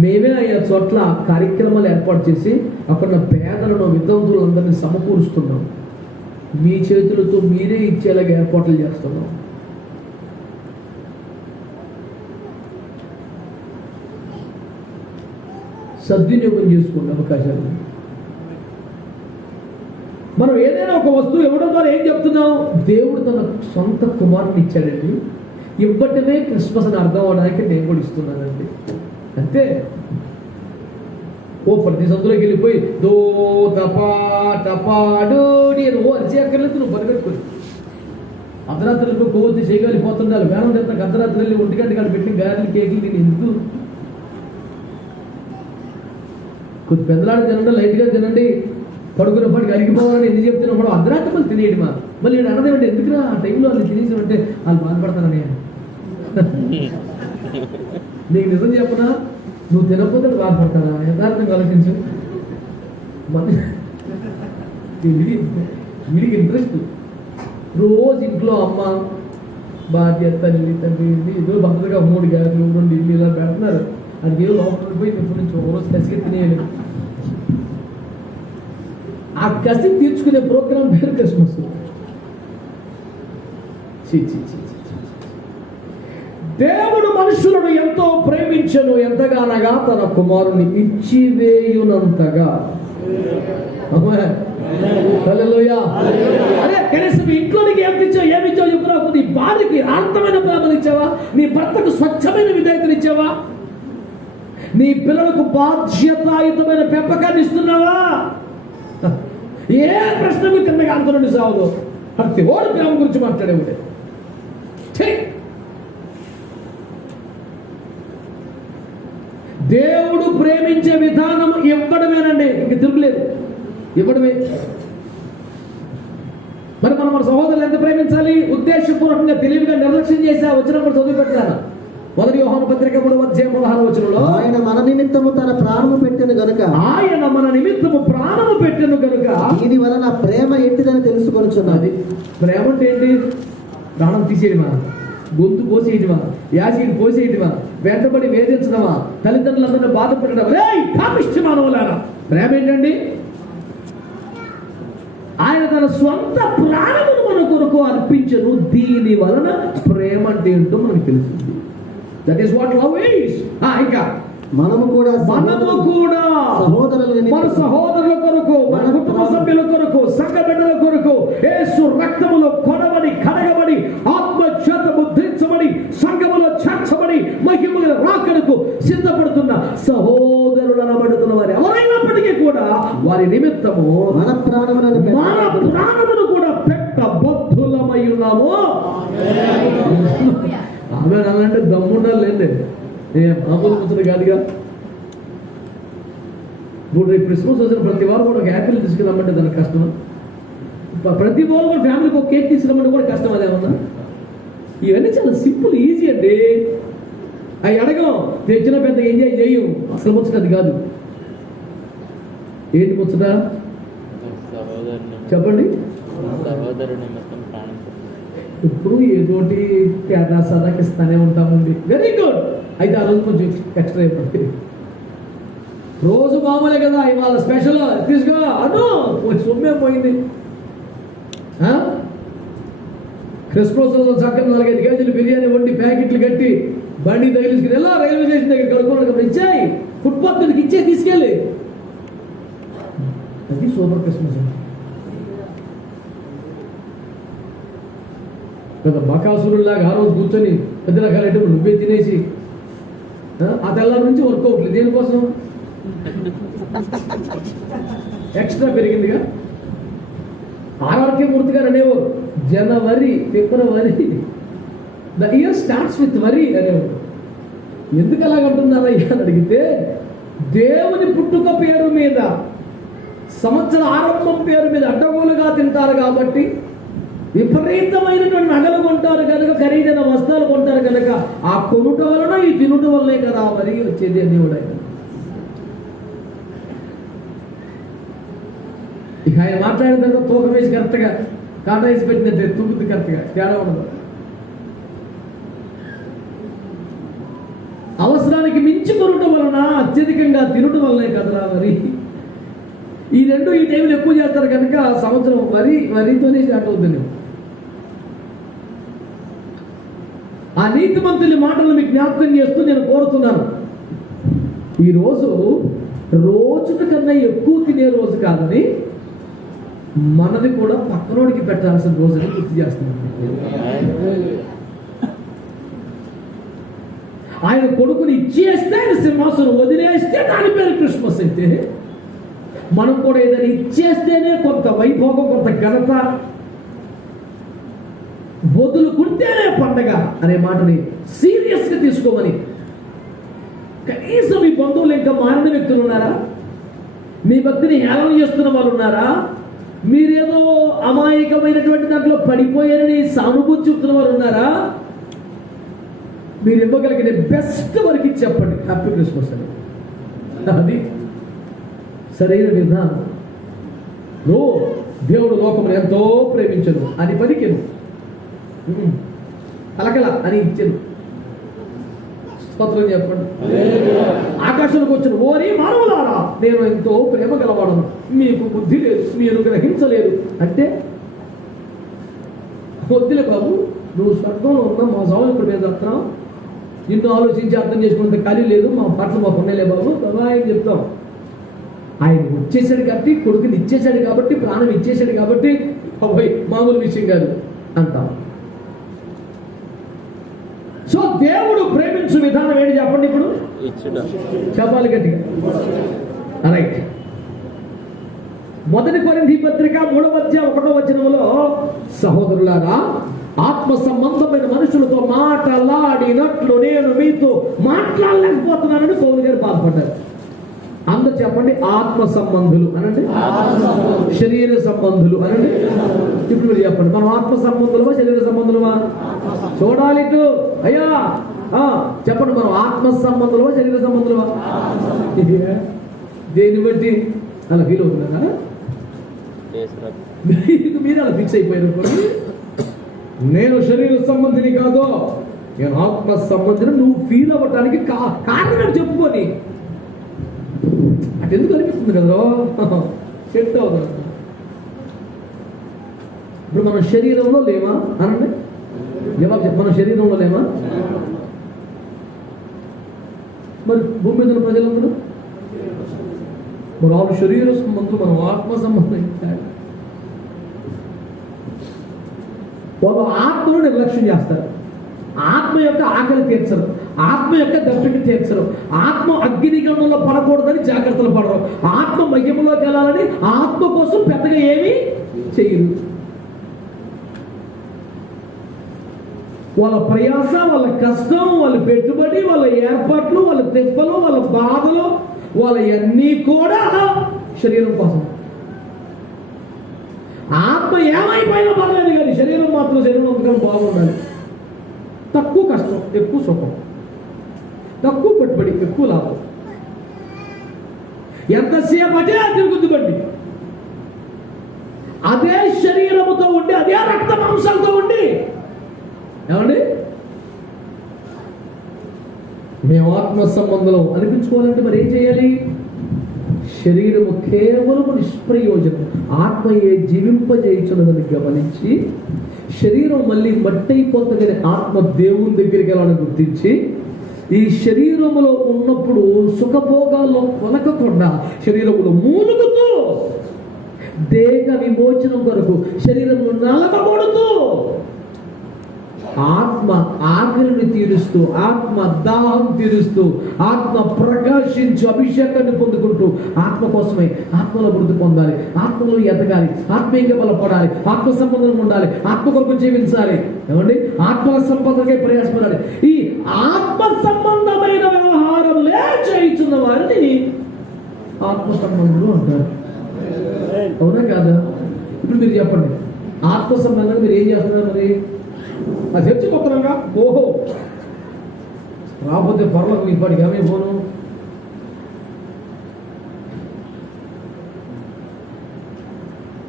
మేమే ఆ చోట్ల కార్యక్రమాలు ఏర్పాటు చేసి అక్కడ పేదలను, వితంతువులందరినీ సమకూరుస్తున్నాం. మీ చేతులతో మీరే ఇచ్చేలాగా ఏర్పాట్లు చేస్తున్నాం. సద్వినియోగం చేసుకోండి అవకాశాలు. మనం ఏదైనా ఒక వస్తువు ఇవ్వడం ద్వారా ఏం చెప్తున్నాం? దేవుడు తన సొంత కుమారుని ఇచ్చాడండి, ఇవ్వటమే క్రిస్మస్ అని అర్థం అవడానికి నేను కూడా ఇస్తున్నానండి, అంతే. ఓ ప్రతి సందులోకి వెళ్ళిపోయి దో తపా టపాడు నేను అరిచి అక్కర్లేదు, నువ్వు పరిగెట్టుకుని అర్ధరాత్రులకు కొవ్వొత్తి చేయగలిగిపోతుండాలి. వేణం చేత అర్ధరాత్రి వెళ్ళి 1 గంట కాడ పెట్టి గారెలు, కేకులు నేను ఎందుకు? కొద్ది పెద్దలాడు తినండి, లైట్గా తినండి, పడుకున్నప్పటికి అరిగిపోవాలని ఎందుకు చెప్తున్నా? మనం అర్ధరాత్రి మళ్ళీ తినేయడు. మళ్ళీ నేను అన్నదేమంటే ఎందుకురా ఆ టైంలో వాళ్ళు తినేసామంటే వాళ్ళు బాధపడతానని. నీకు నిజం చెప్పనా, నువ్వు తినకపోతే బాధపడతానా? యథార్థంగా ఆలోచించు. వీడికి ఇంట్రెస్ట్ రోజు ఇంట్లో అమ్మ, భార్య, తల్లి, తండ్రి ఏదో భద్రగా 3 గారెలు 2 ఇడ్లీ ఇలా పెడుతున్నారు. అది ఏదో లోపలికి పోయి ఇప్పటి నుంచి ఒక రోజు కసిగా తినేయలేదు. ఆ కసి తీర్చుకునే ప్రోగ్రాం పేరు క్రిస్మస్. దేవుడు మనుషులను ఎంతో ప్రేమించను, ఎంతగానగా తన కుమారుని ఇచ్చివేయునంతగా. అరే కనీసం ఇంట్లో నీకు ఏమిచ్చావు చెప్పు నాకు. నీ భార్యకి అర్థమైన ప్రేమను ఇచ్చావా? నీ భర్తకు స్వచ్ఛమైన విధేయతను ఇచ్చావా? నీ పిల్లలకు బాధ్యతాయుతమైన పెంపకాన్ని ఇస్తున్నావా? ఏ ప్రశ్నకు కిందకి అంతరండి సాగుదు. ప్రతి ఓడి ప్రేమ గురించి మాట్లాడే ఉంటే దేవుడు ప్రేమించే విధానం ఇవ్వడమేనండి, ఇంక తిరుగులేదు, ఇవ్వడమే. మరి మనం మన సహోదరులు ఎంత ప్రేమించాలి? ఉద్దేశపూర్వకంగా తెలివిగా నిర్లక్ష్యం చేసి వచ్చినప్పుడు చదువు పెట్టాను. 1 యోహాను పత్రిక 3:16 ఆయన మన నిమిత్తము తన ప్రాణము పెట్టెను గనుక, ఆయన మన నిమిత్తము ప్రాణము పెట్టెను గనుక దీని వలన ప్రేమ ఎట్టిదని తెలుసుకొనుచున్నది. ప్రేమ అంటే ఏంటి? ప్రాణం తీసేయడమా? గొంతు కోసేయటమా? యాసిడ్ పోసేయటమా? వెంటబడి వేధించడమా? తల్లిదండ్రులందరినీ బాధపడడం? కామిష్టి మానవులారా, ప్రేమ ఏంటండి? ఆయన తన స్వంత ప్రాణమును మన కొరకు అర్పించను. దీని వలన ప్రేమ అంటే ఏంటో మనకు తెలిసింది. That is what love is. ఇంకా మనము కూడా సహోదరుల మన సహోదరుల కొరకు, మన కుటుంబ సభ్యుల కొరకు, సంఘ బిడ్డల కొరకు యేసు రక్తములో కొనబడి, కడగబడి, ఆత్మచేత ముద్రించబడి, సంఘములో చేర్చబడి, మహిమల రాకడకు సిద్ధపడుతున్న సహోదరులు అనబడుతున్న వారు ఎవరైనప్పటికీ కూడా వారి నిమిత్తము మన ప్రాణమును కూడా పెట్టబద్ధులమై ఉన్నాము. ఆమె అలాంటి దమ్ముండాలి లేండి, మామూలు ముచ్చట కాదుగా. ఇప్పుడు రేపు క్రిస్మస్ వచ్చిన ప్రతి వారు కూడా ఒక యాపిల్ తీసుకురమ్మంటే దానికి కష్టమా? ప్రతి వారు కూడా ఫ్యామిలీకి ఒక కేక్ తీసుకురమ్మంటే కూడా కష్టం. అదేమన్నా? ఇవన్నీ చాలా సింపుల్, ఈజీ అండి. అవి అడగం, తెచ్చిన పెద్ద ఎంజాయ్ చేయం. అసలు ముచ్చట అది కాదు. ఏంటి ముచ్చట చెప్పండి? ఇప్పుడు ఏదోటి పేద సదాకి ఇస్తానే ఉంటామండి. Very good. అయితే ఆ రోజు కొంచెం ఎక్స్ట్రా అయిపోతుంది. రోజు మామూలే కదా, ఇవాళ స్పెషల్ తీసుకో అను సొమ్మే పోయింది. క్రిస్మస్ చక్కగా 4-5 కేజీలు బిర్యానీ వండి ప్యాకెట్లు కట్టి బండి తగిలించుకుని ఎలా రైల్వే స్టేషన్ దగ్గర కడుక్కోవడం ఇచ్చాయి. ఫుట్పాత్ మీదకి ఇచ్చే తీసుకెళ్ళి, అది సూపర్ క్రిస్మస్ అండి. పెద్ద బకాసురులాగా ఆ రోజు కూర్చొని పెద్ద రకాల ఐటమ్లు నువ్వే తినేసి ఆ తెల్లారి నుంచి వర్కౌట్లు. దేనికోసం? ఎక్స్ట్రా పెరిగిందిగా. ఆర్ఆర్కే మూర్తి గారు అనేవారు, జనవరి, ఫిబ్రవరి, ద ఇయర్ స్టార్ట్స్ విత్ వరి అనేవారు. ఎందుకు అలాగంటున్నారయ్యా అని అడిగితే, దేవుని పుట్టుక పేరు మీద, సంవత్సర ఆరంభం పేరు మీద అడ్డగోలుగా తింటారు కాబట్టి, విపరీతమైనటువంటి నగలు కొంటారు కనుక, ఖరీదైన వస్త్రాలు కొంటారు కనుక, ఆ కొనుట వలన ఈ తినుట వల్లే కదా మరి వచ్చేది అనేవాడు ఆయన. ఇక ఆయన మాట్లాడిన తర్వాత తూకం వేసి కరెక్ట్గా కాటా వేసి పెట్టినట్టే తూకుతుంది, కరెక్ట్గా తేడా ఉండదు. అవసరానికి మించి కొనటం వలన, అత్యధికంగా తినటం వల్లనే కదరా మరి. ఈ రెండు ఈ టైంలో ఎక్కువ చేస్తారు కనుక సంవత్సరం వరితోనే స్టార్ట్ అవుతుంది. ఆ నీతిమంతుని మాటలు మీకు జ్ఞాపకం చేస్తూ నేను కోరుతున్నాను, ఈరోజు రోజుల కన్నా ఎక్కువ తినే రోజు కాదని మనది కూడా పక్కనోడికి పెట్టాల్సిన రోజుని గుర్తు చేస్తున్నాను. ఆయన కొడుకుని ఇచ్చేస్తే ఆయన సింహాసనం వదిలేస్తే దాని పేరు క్రిస్మస్. అయితే మనం కూడా ఏదైనా ఇచ్చేస్తేనే కొంత వైభోగం, కొంత ఘనత, వదులుకుంటేనే పండగ అనే మాటని సీరియస్గా తీసుకోమని. కనీసం మీ బంధువులు ఇంకా మారిన వ్యక్తులు ఉన్నారా? మీ భక్తిని హేళన చేస్తున్న వాళ్ళు ఉన్నారా? మీరేదో అమాయకమైనటువంటి దాంట్లో పడిపోయారని సానుభూతి చెప్తున్న వారు ఉన్నారా? మీరు ఇవ్వగలిగిన బెస్ట్ వరకు చెప్పండి హ్యాపీ క్రిస్మస్ అని. అది సరైన విధానం. దేవుడు లోకమును ఎంతో ప్రేమించను అని పలికెను, అలకల అని ఇచ్చాను. స్తోత్రం చెప్పండి. ఆకాశంలోకి వచ్చిన ఓరి మానవులారా, నేను ఎంతో ప్రేమ గలవాడను, మీకు బుద్ధి లేదు, మీరు గ్రహించలేదు అంటే, వద్దులే బాబు, నువ్వు స్వర్గంలో ఉన్నా మా సాగు ఇప్పుడు మేము చెప్తున్నాం, నిన్ను ఆలోచించి అర్థం చేసుకున్నంత ఖాళీ లేదు, మా పట్ల మాకు ఉండలే బాబు బాబా అని చెప్తాం. ఆయన వచ్చేసాడు కాబట్టి, కొడుకుని ఇచ్చేసాడు కాబట్టి, ప్రాణం ఇచ్చేసాడు కాబట్టి మామూలు విషయం కాదు అంటాం. సో దేవుడు ప్రేమించు విధానం ఏంటి చెప్పండి ఇప్పుడు? చెప్పాలి గట్టిగా. రైట్. 1 కొరింథీ పత్రిక 3:1 సహోదరులారా, ఆత్మ సంబంధమైన మనుషులతో మాట్లాడినట్లు నేను మీతో మాట్లాడలేకపోతున్నానని పౌలు గారు బాధపడ్డారు. అందరు చెప్పండి, ఆత్మ సంబంధులు అనండి, శరీర సంబంధులు అనండి. ఇప్పుడు మీరు చెప్పండి, మనం ఆత్మ సంబంధులమా శరీర సంబంధులమా? చూడాలి ఇటు. అయ్యా చెప్పండి, మనం ఆత్మ సంబంధులమా శరీర సంబంధులమా? దేన్ని బట్టి అలా ఫీల్ అవుతున్నారా? మీరు అలా ఫిక్స్ అయిపోయారు. నేను శరీర సంబంధిని కాదు, నేను ఆత్మ సంబంధిని. నువ్వు ఫీల్ అవ్వటానికి కారణం చెప్పుకొని అటు ఎందుకు అనిపిస్తుంది కదా, సెట్ అవుతుంది. ఇప్పుడు మన శరీరంలో లేమా అనండి, జవాబు చెప్ప. మన శరీరంలో లేమా? మరి భూమి మీద ఉన్న ప్రజలందరూ మరి వాళ్ళు శరీర సంబంధం, మనం ఆత్మ సంబంధం. వాళ్ళు ఆత్మను నిర్లక్ష్యం చేస్తారు, ఆత్మ యొక్క ఆకలి తీర్చరు, ఆత్మ యొక్క దప్పికి తీర్చరు, ఆత్మ అగ్నిగంధంలో పడకూడదని జాగ్రత్తలు పడరు, ఆత్మ మహిమలోకి వెళ్ళాలని ఆత్మ కోసం పెద్దగా ఏమీ చేయరు. వాళ్ళ ప్రయాస, వాళ్ళ కష్టం, వాళ్ళ పెట్టుబడి, వాళ్ళ ఏర్పాట్లు, వాళ్ళ తెప్పలు, వాళ్ళ బాధలు, వాళ్ళన్నీ కూడా శరీరం కోసం. ఆత్మ ఏమైపోయినా పర్లేదు కానీ శరీరం మాత్రం శరీరం అంతకన్నా బాగుండాలి. తక్కువ కష్టం ఎక్కువ సుఖం, తక్కువ పెట్టుబడి ఎక్కువ లాభం. ఎంతసేపు అదే తిరుగుద్ది బండి, అదే శరీరముతో ఉండి, అదే రక్త మాంసాలతో ఉండి. ఏమండి, మేము ఆత్మ సంబంధం అనిపించుకోవాలంటే మరి ఏం చేయాలి? శరీరము కేవలము నిష్ప్రయోజనం, ఆత్మయే జీవింపజేయుచున్నదని గమనించి, శరీరం మళ్ళీ మట్టి అయిపోతుందని ఆత్మ దేవుని దగ్గరికి వెళ్ళాలని గుర్తించి, ఈ శరీరములో ఉన్నప్పుడు సుఖభోగాల్లో కొనకకుండా శరీరములో మూలుగుతూ, దేహ విమోచనం కొరకు శరీరమును నలగబడుతూ, ఆత్మ ఆకలిని తీరుస్తూ, ఆత్మ దాహం తీరుస్తూ, ఆత్మ ప్రకాశించు అభిషేకాన్ని పొందుకుంటూ, ఆత్మ కోసమే ఆత్మలో వృద్ధి పొందాలి, ఆత్మలో ఎదగాలి, ఆత్మీయంగా బలపడాలి, ఆత్మ సంబంధం ఉండాలి, ఆత్మ కొరకు జీవించాలి. ఏమండి, ఆత్మ సంబంధంగా ప్రయాసపడాలి. ఈ ఆత్మ సంబంధమైన వ్యవహారంలే చేయించున్న వారిని ఆత్మ సంబంధులు అంటారు. అవునా కాదా? ఇప్పుడు మీరు చెప్పండి, ఆత్మ సంబంధంగా మీరు ఏం చేస్తున్నారు? మరి ఆ చర్చి కొత్తగా ఓహో రాకపోతే పర్లకు ఇప్పటికి ఏమీ పోను.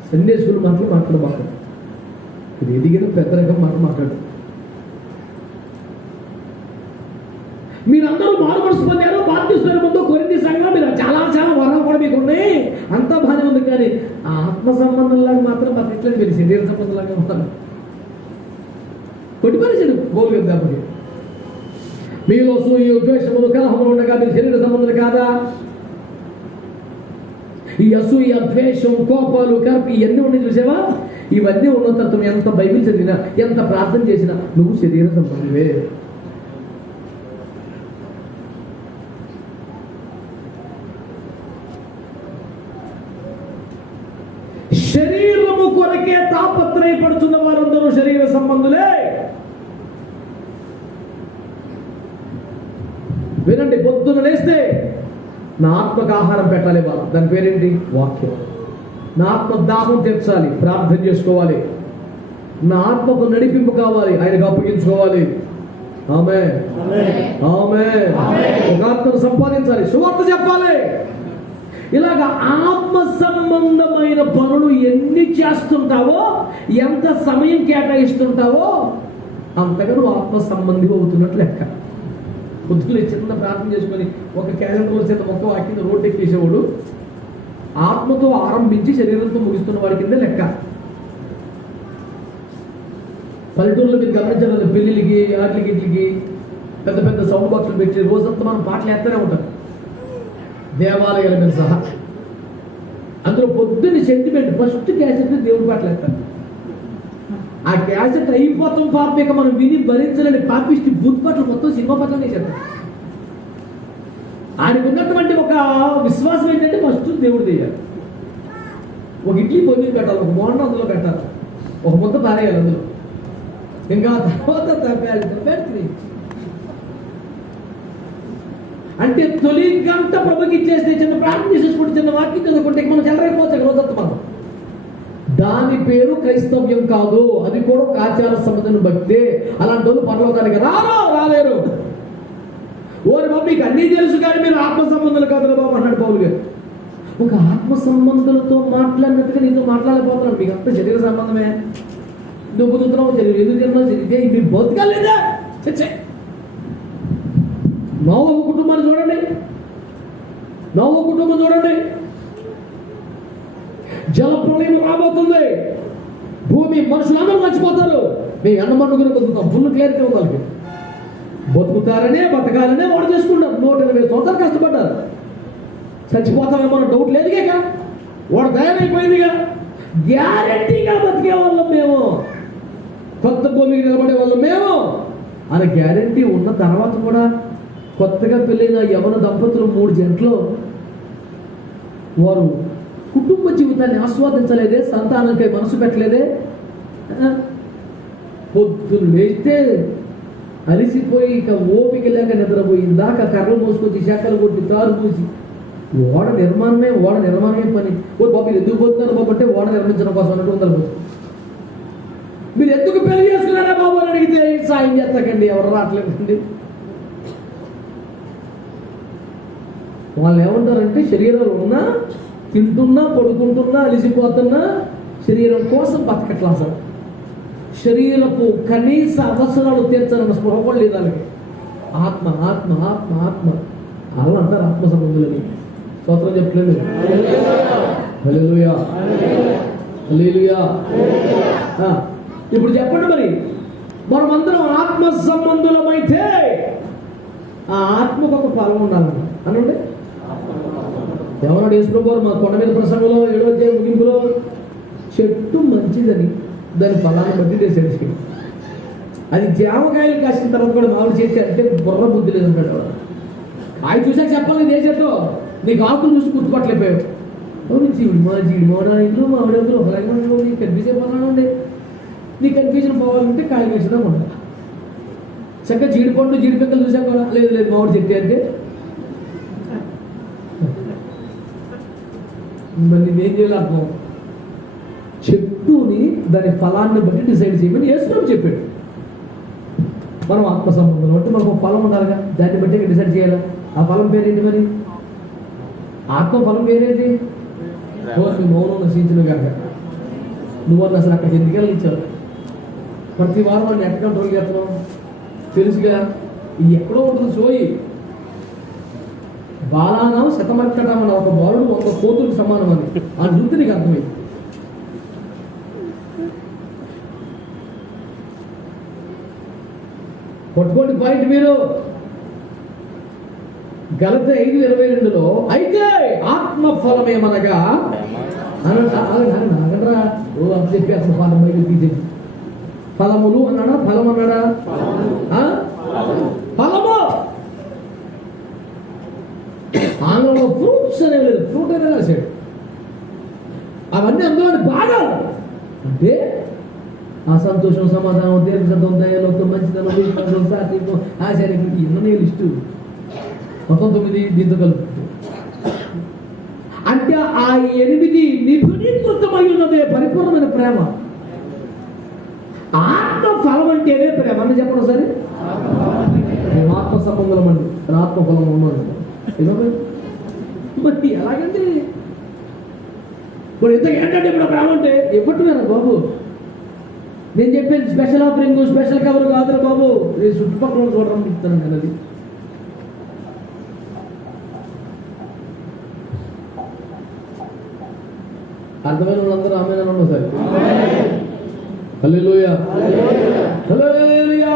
సండే స్కూల్ మాట్లాడబాక, ఇది ఎదిగిన పెద్ద రకం మాట్లాడు. మీరందరూ మారుమనసు పొందారు, బాప్తిస్మం ముందు కొరింథీ సంఘం మీరు చాలా చాలా వరాలు కూడా మీకు ఉన్నాయి, అంతా బాగానే ఉంది. కానీ ఆత్మ సంబంధంలాగా మాత్రం మాకు ఎట్లా మీరు శరీర సంబంధంలాగా ఉంటారు. కొట్టిపరిచాడు గోలు కాబట్టి. మీలో సూయ ద్వేషములు కలహములు ఉండగా మీరు శరీర సంబంధులు కాదా? ఈ అసూయ, ద్వేషం, కోపాలు, కర్పి ఇవన్నీ ఉండి చూసావా? ఇవన్నీ ఉన్న తర్వాత ఎంత బైబిల్ చదివినా, ఎంత ప్రార్థన చేసినా నువ్వు శరీర సంబంధువే. శరీరము కొరకే తాపత్రయపడుతున్న వారందరూ శరీర సంబంధులే. వినండి, పొద్దున లేస్తే నా ఆత్మకు ఆహారం పెట్టాలి, దాని పేరేంటి? వాక్యం. నా ఆత్మ దాహం తీర్చాలి, ప్రార్థన చేసుకోవాలి. నా ఆత్మకు నడిపింపు కావాలి, ఆయనకు అప్పగించుకోవాలి. ఆమేన్, ఆమేన్. ఒక ఆత్మను సంపాదించాలి, సువార్త చెప్పాలి. ఇలాగా ఆత్మ సంబంధమైన పనులు ఎన్ని చేస్తుంటావో, ఎంత సమయం కేటాయిస్తుంటావో అంతగా నువ్వు ఆత్మ సంబంధి అవుతున్నట్లు లెక్క. పొద్దులే చిన్న ప్రార్థన చేసుకొని ఒక క్యాలెండర్లో చిన్న మొత్తం వాక్యం రోడ్డు ఎక్కేసేవాడు ఆత్మతో ఆరంభించి శరీరంతో ముగిస్తున్న వాడి కింద లెక్క. పల్లెటూరులో మీరు గమనించాలి, పెళ్లికి వాటికి ఇట్లకి పెద్ద పెద్ద సౌండ్ బాక్సులు పెట్టి రోజంతా మనం పాటలు వేస్తూనే ఉంటాం, దేవాలయాల మీద సహా. అందులో పొద్దున్న సెంటిమెంట్ ఫస్ట్ క్యాసెట్ దేవుడి పాటలు వేస్తారు. ఆ క్యాసెట్ అయిపోతాం పాపం, ఇక మనం విని భరించలేని పాపిష్టి బుద్ధి పట్ల మొత్తం సినిమా పట్లనే చేద్దాం. ఆయనకు ఉన్నటువంటి ఒక విశ్వాసం ఏంటంటే ఫస్ట్ దేవుడు చేయాలి. ఒక ఇడ్లీ పొయ్యి మీద పెట్టాలి, ఒక మోహన్ అందులో పెట్టాలి, ఒక ముద్ద పారేయాలి అందులో, ఇంకా తర్వాత తప్పాలి. అంటే తొలి గంట ప్రభుకి ఇచ్చేస్తే చిన్న ప్రార్థన చేసుకుంటే, చిన్న వాక్యం చదువుకుంటే మనం చెల్లరైపోవచ్చు రోజంతా మనం. దాని పేరు క్రైస్తవ్యం కాదు, అది కూడా ఒక ఆచార సంబంధం భక్తే. అలాంటి వాళ్ళు పరలోకానికి రాలేరు. ఓరి బాబు మీకు అన్నీ తెలుసు కానీ మీరు ఆత్మ సంబంధాలు కాదు బాబు అన్నాడు పౌలు గారు. ఒక ఆత్మ సంబంధులతో మాట్లాడినట్టుగా నీతో మాట్లాడలేకపోతున్నాడు. మీకు అంత శరీర సంబంధమే, నువ్వు కుదురుతున్నావు, శరీరం ఎందుకు తిన్నావు, శరీరం ఇది బతకాలేదా. నోవహు కుటుంబాన్ని చూడండి, నోవహు కుటుంబం చూడండి. జల ప్రళయం రాబోతుంది, భూమి మనుషులందరూ మర్చిపోతారు. మీ అన్నమన్నుగురు బతుకుతాం, ఫుల్ క్లారిటీ ఉంది వాళ్ళకి. బతుకుతారనే బతకాలనే వాడు చేసుకుంటారు. 120 సంవత్సరాలు కష్టపడ్డారు. చచ్చిపోతామేమో డౌట్ లేదుగా, వాడు తయారైపోయిందిగా. గ్యారెంటీగా బతికే వాళ్ళం మేము, కొత్త భూమికి నిలబడే వాళ్ళం మేము అని గ్యారెంటీ ఉన్న తర్వాత కూడా కొత్తగా పెళ్ళైన యవన దంపతులు 3 జంటలు వారు కుటుంబ జీవితాన్ని ఆస్వాదించలేదే, సంతానంకై మనసు పెట్టలేదే. పొద్దున్న లేస్తే అలిసిపోయి ఇక ఓపిక లేక నిద్రపోయి ఇందాక కర్రలు మోసుకొచ్చి శాఖలు కొట్టి తారు పూసి ఓడ నిర్మాణమే పని. ఓ బాబు మీరు ఎందుకు పోతున్నారు బాబు అంటే ఓడ నిర్మించడం కోసం అన్నట్టు ఉండాలి. మీరు ఎందుకు పెళ్లి చేసుకున్నారా బాబు అని అడిగితే సాయం చేస్తాకండి, ఎవరు రావట్లేదండి. వాళ్ళు ఏమంటారంటే శరీరాలు ఉన్నా, తింటున్నా, పడుకుంటున్నా, అలిసిపోతున్నా శరీరం కోసం బతకట్లా. అసలు శరీరపు కనీస అవసరాలు తీర్చాలన్న స్పృహ కూడా లేదు వాళ్ళకి. ఆత్మ ఆత్మ ఆత్మ ఆత్మ అలా అంటారు ఆత్మ సంబంధులని. స్తోత్రం చెప్పలేదు. హల్లెలూయా హల్లెలూయా. ఇప్పుడు చెప్పండి, మరి మనమందరం ఆత్మ సంబంధులమైతే ఆ ఆత్మకు ఒక ఫలం ఉండాలన్న అనండి. ఎవరన్నా యేసుప్రభువారు మా కొండ మీద ప్రసంగంలో 7వ అధ్యాయం ముగింపులో చెట్టు మంచిదని దాని ఫలాన్ని బట్టి తెలిసి, అది జామకాయలు కాసిన తర్వాత కూడా మామిడి చేసి అంటే బుర్ర బుద్ధి లేదంటాడు. ఆయన చూసాక చెప్పాలి, ఏ చెట్టు నీకు ఆకులు చూసి గుర్తుపట్టలేకపోయావు. జీడి మోనా ఇంట్లో మామిడి ఒకలాగే నీకు కన్ఫ్యూజన్ అయిపోతున్నానండి. నీ కన్ఫ్యూజన్ పోవాలంటే కాయలు వేసినా ఉంటా చక్కగా జీడిపండు జీడిపెక్కలు చూసాక కూడా లేదు మామిడి చెట్టు అంటే మరి నేనేం చేయాలి అర్థం. చెట్టుని దాని ఫలాన్ని బట్టి డిసైడ్ చేయమని యేసు చెప్పాడు. మనం ఆత్మ సంబంధం అంటే మనకు ఫలం ఉండాలిగా, దాన్ని బట్టి డిసైడ్ చేయాలి. ఆ ఫలం పేరేంటి మరి? ఆత్మ ఫలం పేరేంటి? మౌనం నశించిన కనుక నువ్వు అన్న అసలు అక్కడికి ఎందుకు వెళ్ళించావు? ప్రతి వారం వాడిని ఎట్లా కంట్రోల్ చేస్తున్నావు తెలుసుగా. ఇది ఎక్కడో ఉంటుంది సోయి. బాలానం శతమర్కటమన్న ఒక బాలుడు 100 కోతులకు సమానం అని ఆ చూస్తే నీకు అర్థమైంది. పట్టుకోండి పాయింట్ మీరు. గలతీ 5:22లో అయితే ఆత్మ ఫలమేమనగా అనగా చెప్పి అసలు ఫలం బయట తీసేది. ఫలములు అన్నాడా, ఫలం అన్నాడా? ఫలము ఆంగ్లంలో ఫ్రూట్స్ అనేవి లేదు, ఫ్రూట్ అనేది రాశాడు. అవన్నీ అందులో బాగా అంటే ఆ సంతోషం, సమాధానం, దీర్ఘశాంతం, దయలోకం, మంచిదనం, విశ్వాసం, సాత్వికం, ఆచార్యం, ఇవన్నీ లిస్టు మొత్తం 9 దీంతో కలుపుతుంది. అంటే ఆ 8 నిపుణీకృతమై ఉన్నదే పరిపూర్ణమైన ప్రేమ. ఆత్మ ఫలం అంటేనే ప్రేమ అని చెప్పండి సరే. ఆత్మ సంబంధం అండి, ఆత్మ ఫలం ఉన్నది. మరి ఎలాగండి ఇప్పుడు ఇంత ఏంటంటే ఇప్పుడు ప్రేమ అంటే ఇవ్వట్లేదా బాబు? నేను చెప్పేది స్పెషల్ ఆఫరింగ్, స్పెషల్ కవర్ కాదు బాబు. నేను చుట్టుపక్కల చూడడం చెప్తాను నేను. అది అర్థమైన వాళ్ళందరూ ఆమె ఉండవు సార్. హల్లెలూయా హల్లెలూయా.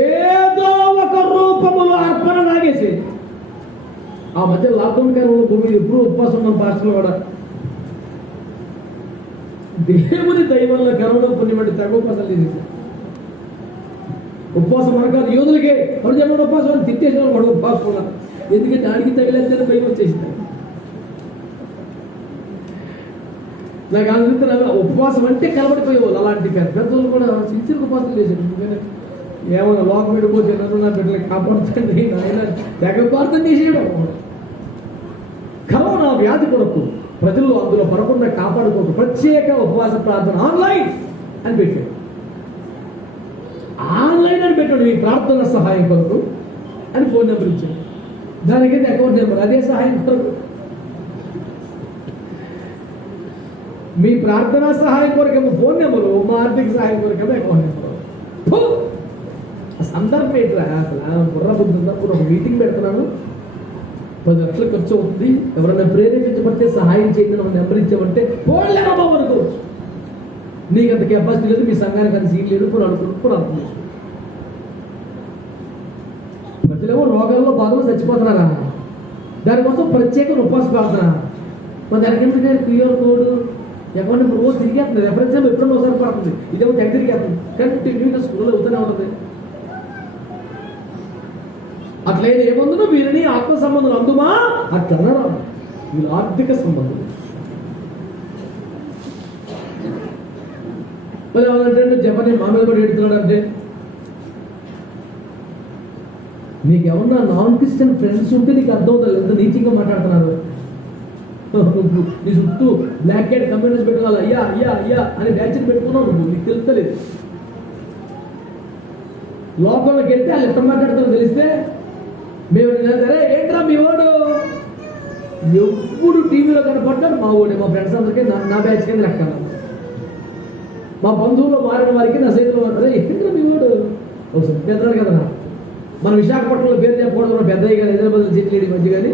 ఏదో ఒక రూపములో అర్పణ లాగేసి ఆ మధ్య లాక్డౌన్ కాలంలో భూమి ఎప్పుడు ఉపవాసం ఉన్నాం పాస్టర్లు కూడా. దేవుని దయ వల్ల కరోనా పుణ్యమంటే తగ్గ ఉపవాసాలు తీసేసారు. ఉపవాసం మనకాదు యోధులకే వాళ్ళు చెప్పిన ఉపవాసం తిట్టేసిన వాడు ఉపవాసం ఉన్నారు. ఎందుకంటే ఆడికి తగిలేదని భయం వచ్చేసింది. నాకు అనుకుంటున్నా ఉపవాసం అంటే కలబడిపోయేవాళ్ళు. అలాంటి పెద్దలు కూడా సిన్సియర్ ఉపవాసం చేశారు. ఏమన్నా లోకం పెడిపోతే నన్ను నా బిడ్డలకి కాపాడుతుంది నాయన తెగ ప్రార్థన చేసేయడం. కరోనా వ్యాధి కొరకు ప్రజలు అందులో పడకుండా కాపాడుకోవడం ప్రత్యేక ఉపవాస ప్రార్థన ఆన్లైన్ అని పెట్టాడు. ఆన్లైన్ అని పెట్టాడు. మీ ప్రార్థన సహాయం కొరకు అని ఫోన్ నెంబర్ ఇచ్చాడు. దానికైతే అకౌంట్ నెంబర్ అదే సహాయం కొరకు. మీ ప్రార్థన సహాయం కొరకేమో ఫోన్ నెంబరు, మా ఆర్థిక సహాయం కొరకేమో అకౌంట్ నెంబరు. సందర్భం ఏంట్రా అసలు బుర్ర బుద్ధి ఉన్నప్పుడు ఒక మీటింగ్ పెడుతున్నాను, 10 లక్షలు ఖర్చు అవుతుంది, ఎవరైనా ప్రేరేపించబడితే సహాయం చేయండి ఒక నెంబర్ ఇచ్చామంటే పోలేమో అనుకోవచ్చు. నీకు అంత కెపాసిటీ లేదు, మీ సంఘానికి అంత సీట్ లేదు, కూడా అనుకుంటూ అర్థం చేసుకో. ప్రజలేమో రోగాల్లో బాధలు చచ్చిపోతున్నారా, దానికోసం ప్రత్యేక ఉపవాస ప్రార్థన. మరి దానికంటే క్యూఆర్ కోడ్ అకౌంట్ నెంబర్ రోజు తిరిగేస్తుంది. రెఫరెన్స్ ఏమో ఎప్పుడో ఒకసారి పడుతుంది, ఇదేమో తెగ తిరిగేస్తుంది. కంటిన్యూగా స్కూల్లో అవుతూనే ఉంటుంది. అట్లయితే ఏముందో వీరిని ఆత్మ సంబంధం అందుమా అట్లా వీళ్ళు ఆర్థిక సంబంధం. మరి ఏమంటే చెప్పని మా మీద కూడా ఎడుతున్నాడు అంటే, నీకు ఏమన్నా నాన్ క్రిస్టియన్ ఫ్రెండ్స్ ఉంటే నీకు అర్థమవుతుంది ఎంత నీచంగా మాట్లాడుతున్నారు. నీ చుట్టూ బ్లాక్ అండ్ కమ్యూనిస్ట్ పెట్టుకోవాలి, అయ్యా అయ్యా అయ్యా అని బ్యాచ్ని పెట్టుకున్నావు నువ్వు, నీకు తెలుస్తలేదు. లోపలికి వెళ్తే వాళ్ళు ఎట్లా మాట్లాడతారో తెలిస్తే మేము సరే ఏంట్రా మీ వాడు ఎప్పుడు టీవీలో కనపడ్డాడు మా వాడే. మా ఫ్రెండ్స్ అందరికీ నా బ్యాచ్ కింద లెక్క. మా బంధువులు మారిన వారికి నా సైతులు పడ్డారు. ఏంట్రా మీ వాడు ఒకసారి పెద్దవాడు కదా. మన విశాఖపట్నంలో పేరు చెప్పకూడదు, పెద్దయ్య గారు హైదరాబాద్ సీట్లేడి మధ్య కానీ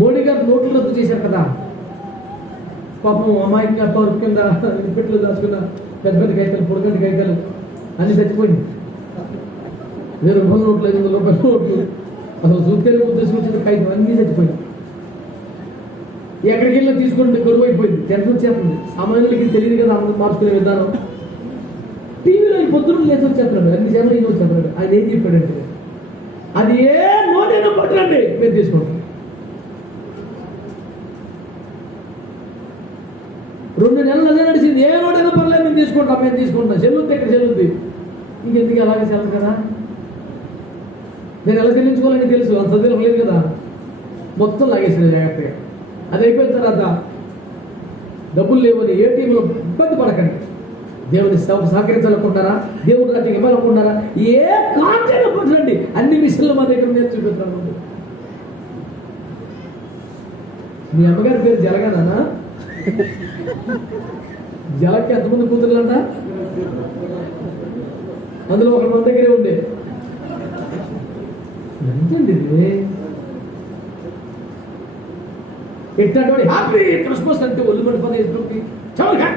మోడీ గారు నోట్లు రద్దు చేశారు కదా. పాపం అమాయకంగా పరుపు కింద పెట్లు దాచుకున్న పెద్ద పెద్ద కైతలు, పొడగంటి కైతలు అన్ని చచ్చిపోయింది. 1000 రూపాయల నోట్లు, 500 రూపాయల నోట్లు, అసలు చూస్తేనే తీసుకొచ్చిన కైతం అన్నీ చచ్చిపోయింది. ఎక్కడికి వెళ్ళినా తీసుకుంటే గొడవ అయిపోయింది. టెన్షన్ వచ్చేస్తుంది. సామాన్యులకి తెలియదు కదా అందరూ మార్చుకునే విధానం. టీవీలో ఈ పొద్దున్న లేచి వచ్చేస్తున్నాడు, అన్ని జనం ఏం వచ్చేస్తున్నాడు. ఆయన ఏం చెప్పాడంటే అది ఏ నోటైనా పట్టండి మేము తీసుకుంటాం. 2 నెలలు అదే నడిచింది. ఏ నోటైనా పర్లేదు మేము తీసుకుంటాం. చెల్లుద్ది ఎక్కడ చెల్లుద్ది, ఇంకెందుకు అలాగే చెల్లదు కదా. నేను ఎలా చెల్లించుకోవాలని తెలుసు, అంత చదువు లేదు కదా. మొత్తం లాగేసింది జాగ్రత్తగా. అది అయిపోయిన తర్వాత డబ్బులు లేవని ఏటీఎంలో ఇబ్బంది పడకండి. దేవుని సహకరించాలనుకుంటారా, దేవుని రాజ్యం ఇవ్వాలనుకుంటారా, ఏ కార్డు పట్టండి. అన్ని మిషన్లు మా దగ్గర నేను చూపిస్తాను. మీ అమ్మగారి పేరు జలగానా? జలకి ఎంతమంది కూతురులంట? అందులో ఒక మన దగ్గరే ఉండే ఎంతండి ఎట్టాడు హ్యాపీ క్రిస్మస్ అంటే ఒళ్ళు పడిపోతే ఎదురుకి చవరగా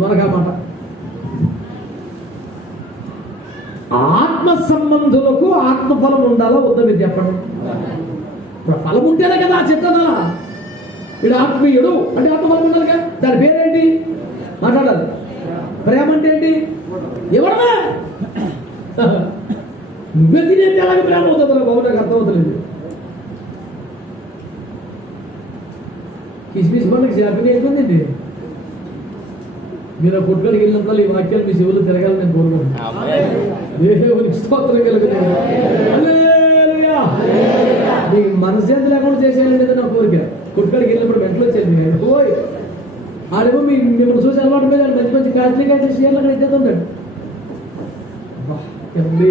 నొరగా మాట. ఆత్మ సంబంధులకు ఆత్మఫలం ఉండాలా వద్దా మీరు చెప్పండి. ఇప్పుడు ఫలం ఉంటేనే కదా చెప్తానా. వీడు ఆత్మీయుడు అంటే ఆత్మఫలం ఉండాలి కదా. దాని పేరేంటి మాట్లాడాలి. ప్రేమ అంటే ఏంటి? ఎవడమే నువ్వే తినేది ఎలాగ ప్రేమ అవుతుందా బాబు, నాకు అర్థమవుతలేదు. కిస్మిస్ మనకి చేపని అయిపోయిందండి. మీరు కొట్టుకొని వెళ్ళినప్పుడు ఈ వాక్యాలు మీ చెవులు తిరగాలని నేను కోరుకుంటున్నాను. దేవునికి స్తోత్రం కలుగుతుంది. హల్లెలూయా. మీ మనశ్శాంతి లేకుండా చేసేయాలంటే నా కోరిక. కొట్టుకొని వెళ్ళినప్పుడు వెంటలో చెల్లి పోయి ఆడేమో మిమ్మల్ని చూసి అలవాటు మీద మంచి మంచి కాస్ట్లీగా షేర్లు అక్కడ ఇచ్చేస్తుంటాడు. ఇది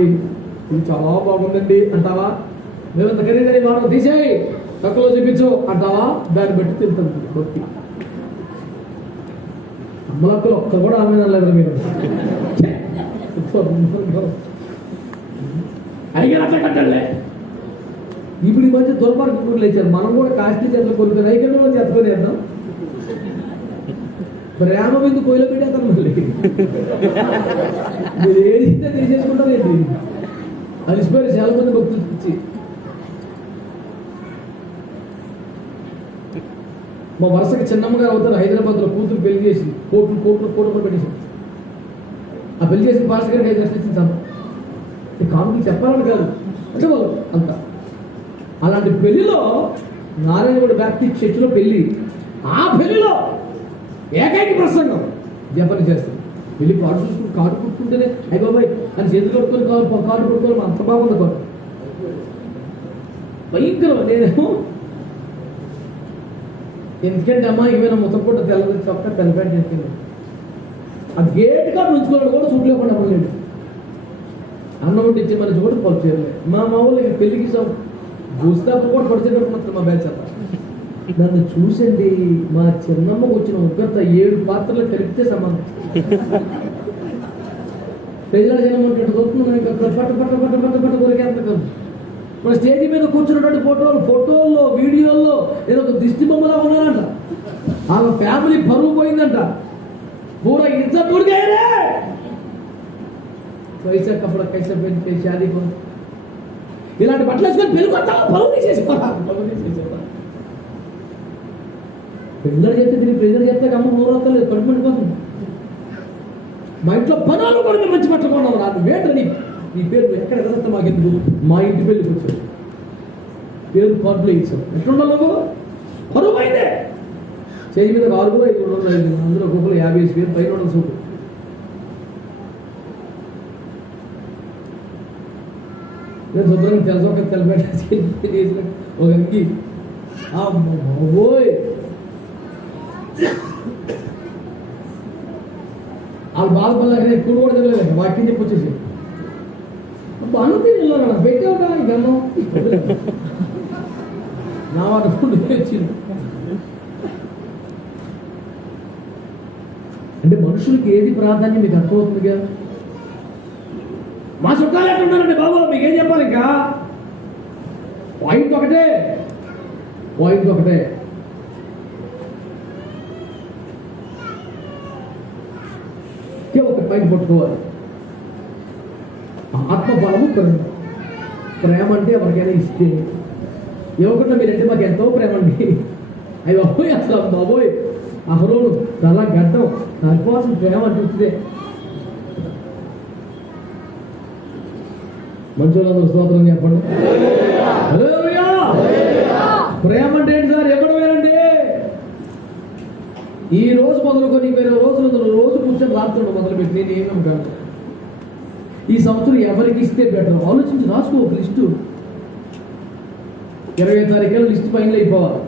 చాలా బాగుందండి అంటావా? మేమంత ఖరీదని వాడు తీసేయి తక్కువలో చూపించు అంటావా? దాన్ని బట్టి తింటుంది భక్తి. అమ్మలక్కలు ఒక్క కూడా ఆమె అనలేదు మీరు. అయ్యారు అట్లా కట్టలే. ఇప్పుడు ఈ మధ్య దొరపాటు లేచారు. మనం కూడా కాస్ట్లీ చేతులు కొనుక్కొని ఐకన్నా చెత్తకొని వేద్దాం. ప్రేమ మీద కోయిలో పెట్టేస్తాను మళ్ళీ. మీరు ఏది ఇస్తే తీసేసుకుంటారు ఏంటి? అలిసిపోయి చాలా మంది భక్తులు ఇచ్చి మా వరుసకి చిన్నమ్మ గారు అవుతారు హైదరాబాద్లో కూతురు పెళ్లి చేసి కోట్లు పెట్టేసి ఆ పెళ్లి చేసిన పాస్టర్ గారికి 5 లక్షలు ఇచ్చింది సార్. కామెడీ చెప్పాలని కాదు అంటే వాళ్ళు అంత. అలాంటి పెళ్లిలో నారాయణగూడ బ్యాప్టిస్ట్ చర్చిలో పెళ్లి, ఆ పెళ్లిలో ఏకైక ప్రసంగం జపని చేస్తారు. వెళ్ళి కాడు చూసుకుని కాడు కుట్టుకుంటేనే అయ్యి బాబాయ్ అని చేతులు కట్టుకొని కాడు కొట్టుకోవాలి, అంత బాగుంది కాదు భయంకరం. నేనేమో ఎందుకంటే అమ్మా ఇవేనా ముత్తపూట తెల్లది చొక్క తెల్లపేట చేసింది, ఆ గేట్ కాడ ఉంచుకోవడం కూడా చూపు లేకుండా అవ్వలేదు. అన్నం వడ్డించే మన చోటు పలు చేయలేదు. మా ఊళ్ళో పెళ్లికి భూస్థాపన కూడా పడిచేటప్పుడు మా బ్యాచ్ అంతా నన్ను చూసండి, మా చిన్నమ్మకు వచ్చిన ఉగ్రత 7 పాత్రలు కలిపితే సమానం. పెళ్ళ జనమంటే పట్ట కొరికేంత కాదు. మన స్టేజీ మీద కూర్చున్నటువంటి ఫోటోల్లో వీడియోల్లో నేను ఒక దిష్టి బొమ్మలా ఉన్నానంట. వాళ్ళ ఫ్యామిలీ పరువు పోయిందంట. పూరా ఇంత పూర్తిగా पैसा कपड़ा कैसे पहन के शादी को ఇలాంటి బట్టలు వేసుకొని పెళ్ళికొత్తా పరువు తీసేసేవారు. పెళ్ళి చెప్తే దీన్ని పెళ్ళి చెప్తే అమ్మ ఊరొక్కలేదు, కడుపు మండిపోతుంది. మా ఇంట్లో పనాలు కూడా మేము మంచి బట్టలు కొన్నాము. నాకు వేటని నీ పేరు ఎక్కడ ఎదురంతా మాకెందుకు, మా ఇంటి పెళ్ళికి వచ్చాడు పేరు కార్డులో ఇచ్చాం. ఎట్లుండాలి నువ్వు పరువు అయితే చేయి మీద 6 5 అందులో ఒక్కొక్కరు 50 పైన ఉండదు సూపు. నేను శుభ్రంగా తెలుసు ఒక తెల్లబెట్టేసి ఒక ఇంకి బాబోయ్ వాళ్ళు బాధపడలేక ఎక్కువ కూడా తెలియలేదు. వాక్యం చెప్పి వచ్చేసి అన్నం తిని పెట్టావుగా ఈ గన్నం నా వాటి ఫుడ్ వచ్చింది. అంటే మనుషులకి ఏది ప్రాధాన్యం మీకు అర్థమవుతుందిగా. మా చుట్టాలు ఎట్లుంటారండి బాబు, మీకేం చెప్పాలి, ఇంకా పాయింట్ ఒకటే ఒక పాయింట్ పట్టుకోవాలి. ఆత్మబలము ప్రేమ అంటే ఎవరికైనా ఇస్తే ఇవ్వకుండా మీరంటే మాకు ఎంతో ప్రేమ అండి. అవి బాబోయ్ అసలు బాబోయ్ అహరోను చాలా గడ్డం దానికోసం ప్రేమ అంటుందే. మంచోళ్ళందరూ స్తోత్రం చెప్పండి. ప్రేమ అంటే ఏంటి సార్, ఎక్కడ వేరండి? ఈ రోజు మొదలుకొని 20 రోజు కూర్చొని రాత్రులు మొదలుపెట్టి నేను ఏమనుకాను ఈ సంవత్సరం ఎవరికి ఇస్తే బెటర్ ఆలోచించి రాసుకో ఒక లిస్టు. 20వ తారీఖు లిస్ట్ ఫైనల్ అయిపోవాలి.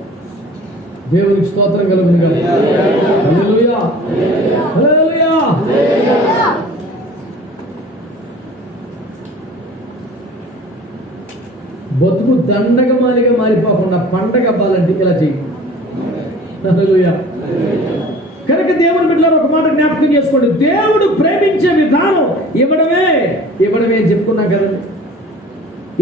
దేవునికి స్తోత్రం కలుగును గాక. హల్లెలూయా హల్లెలూయా. బతుకు దండగమాలిగా మారిపోకుండా పండగ అవ్వాలంటే ఇలా చేయి. హల్లెలూయా. కనుక దేవుని బిడ్డలారా ఒక మాట జ్ఞాపకం చేసుకోండి. దేవుడు ప్రేమించే విధానం ఇవ్వడమే అని చెప్పుకున్నాం కదండి.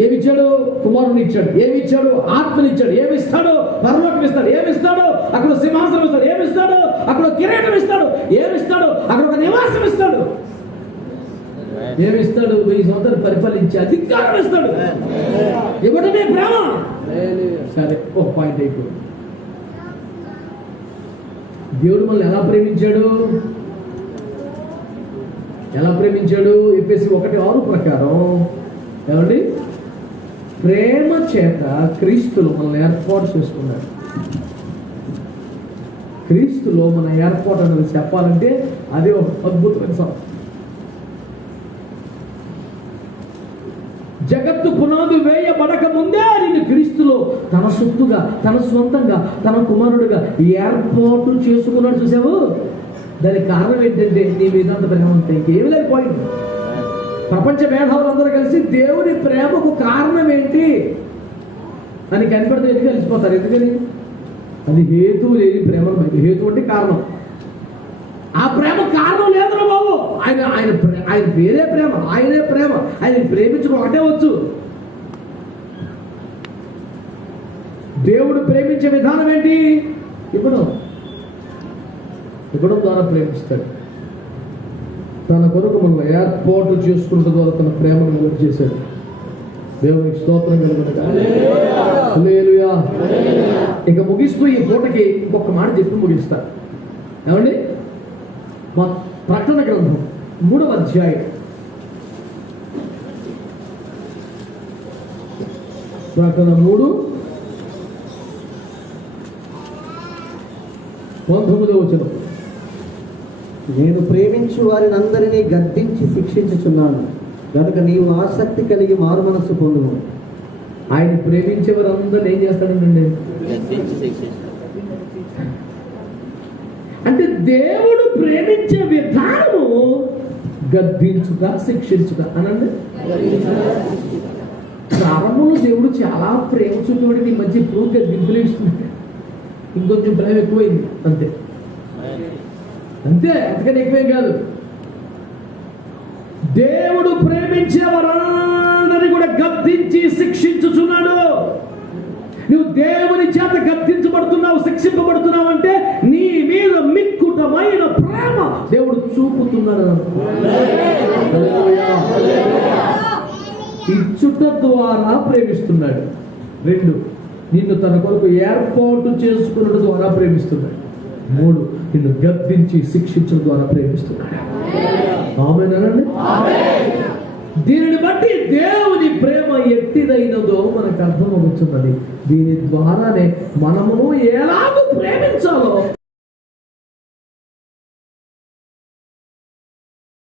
ఏమిచ్చాడు? కుమారుని ఇచ్చాడు. ఏమిచ్చాడు? ఆత్మనిచ్చాడు. ఏమిస్తాడు? పరలోకం ఇస్తాడు. ఏమిస్తాడు? అక్కడ సింహాసనం ఇస్తాడు. ఏమిస్తాడు? అక్కడ కిరీటం ఇస్తాడు. ఏమిస్తాడు? అక్కడ ఒక నివాసం ఇస్తాడు. ఏమిస్తాడు? 1000 సంవత్సరాలు పరిపాలించే అధికారం ఇస్తాడు. ఇవ్వడమే ప్రేమ. సరే, ఒక పాయింట్ అయిపోయింది. దేవుడు మనల్ని ఎలా ప్రేమించాడు? ఎఫెసీ 1:6 ప్రకారం ఏమండి? ప్రేమ చేత క్రీస్తులో మనల్ని ఏర్పాటు చేసుకున్నాడు. క్రీస్తులో మన ఏర్పాటు అనేది చెప్పాలంటే అదే ఒక అద్భుతమైన సంగతి. జగత్తు పునాది వేయబడక ముందే ఆయన క్రీస్తులో తన సొత్తుగా, తన సొంతంగా, తన కుమారుడుగా ఏర్పాటు చేసుకున్నాడు. చూసావు? దానికి కారణం ఏంటంటే నీ మీద అంత ప్రేమ ఉంటే ఇంకేమి లేదు. పాయింట్. ప్రపంచ మేధావులందరూ కలిసి దేవుని ప్రేమకు కారణం ఏంటి అని కనిపెడితే ఎందుకు కలిసిపోతారు. ఎందుకని? అది హేతువు లేని ప్రేమ. హేతు అంటే కారణం. ఆ ప్రేమ కారణం లేదురా బాబు. ఆయన వేరే ప్రేమ, ఆయనే ప్రేమ. ఆయన ప్రేమించడం ఒకటే వచ్చు. దేవుడు ప్రేమించే విధానం ఏంటి? ఇవ్వడం ద్వారా ప్రేమిస్తాడు. తన కొరకు మనం ఏర్పాటు చేసుకున్న ద్వారా తన ప్రేమను వెలుగు చేశాడు. దేవునికి స్తోత్రం కలుగును గాక. హల్లెలూయా. ఇక ముగిస్తూ ఈ పూటకి ఇంకొక మాట చెప్పి ముగిస్తా. ఏమండి, మా ప్రకటన గ్రంథం 3వ అధ్యాయం, ప్రకటన 3:19. నేను ప్రేమించు వారిని అందరినీ గద్దించి శిక్షించుచున్నాను కనుక నీవు ఆసక్తి కలిగి మారు మనస్సు పొందుము. ఆయన ప్రేమించే వారందరూ ఏం చేస్తాడండి? అంటే దేవుడు ప్రేమించే విధానము గద్దించుట, శిక్షించుట అనండి. ప్రారంభంలో దేవుడు చాలా ప్రేమ చూపేవాడిని, ఈ మధ్య ఇప్పుడు గద్దింపులు ఇస్తున్నాడు. ఇంకొంచెం ప్రేమ ఎక్కువైంది అంతే అంతే, అంతకని ఎక్కువేం కాదు. దేవుడు ప్రేమించే వారందరినీ కూడా గద్దించి శిక్షించుచున్నాడు. నువ్వు దేవుని చేత గద్దించబడుతున్నావు, శిక్షింపబడుతున్నావు అంటే నీ మీద మిక్కుటమైన ప్రేమ దేవుడు చూపుతున్నాడు. ఇచ్చుట ద్వారా ప్రేమిస్తున్నాడు. 2, నిన్ను తన కొరకు ఏర్పాటు చేసుకున్న ద్వారా ప్రేమిస్తున్నాడు. 3, నిన్ను గద్దించి శిక్షించడం ద్వారా ప్రేమిస్తున్నాడు. ఆమేనండి. దీనిని బట్టి దేవుని ప్రేమ ఎట్టిదైనదో మనకు అర్థమవుతున్నది. దీని ద్వారానే మనము ఎలాగో ప్రేమించాలో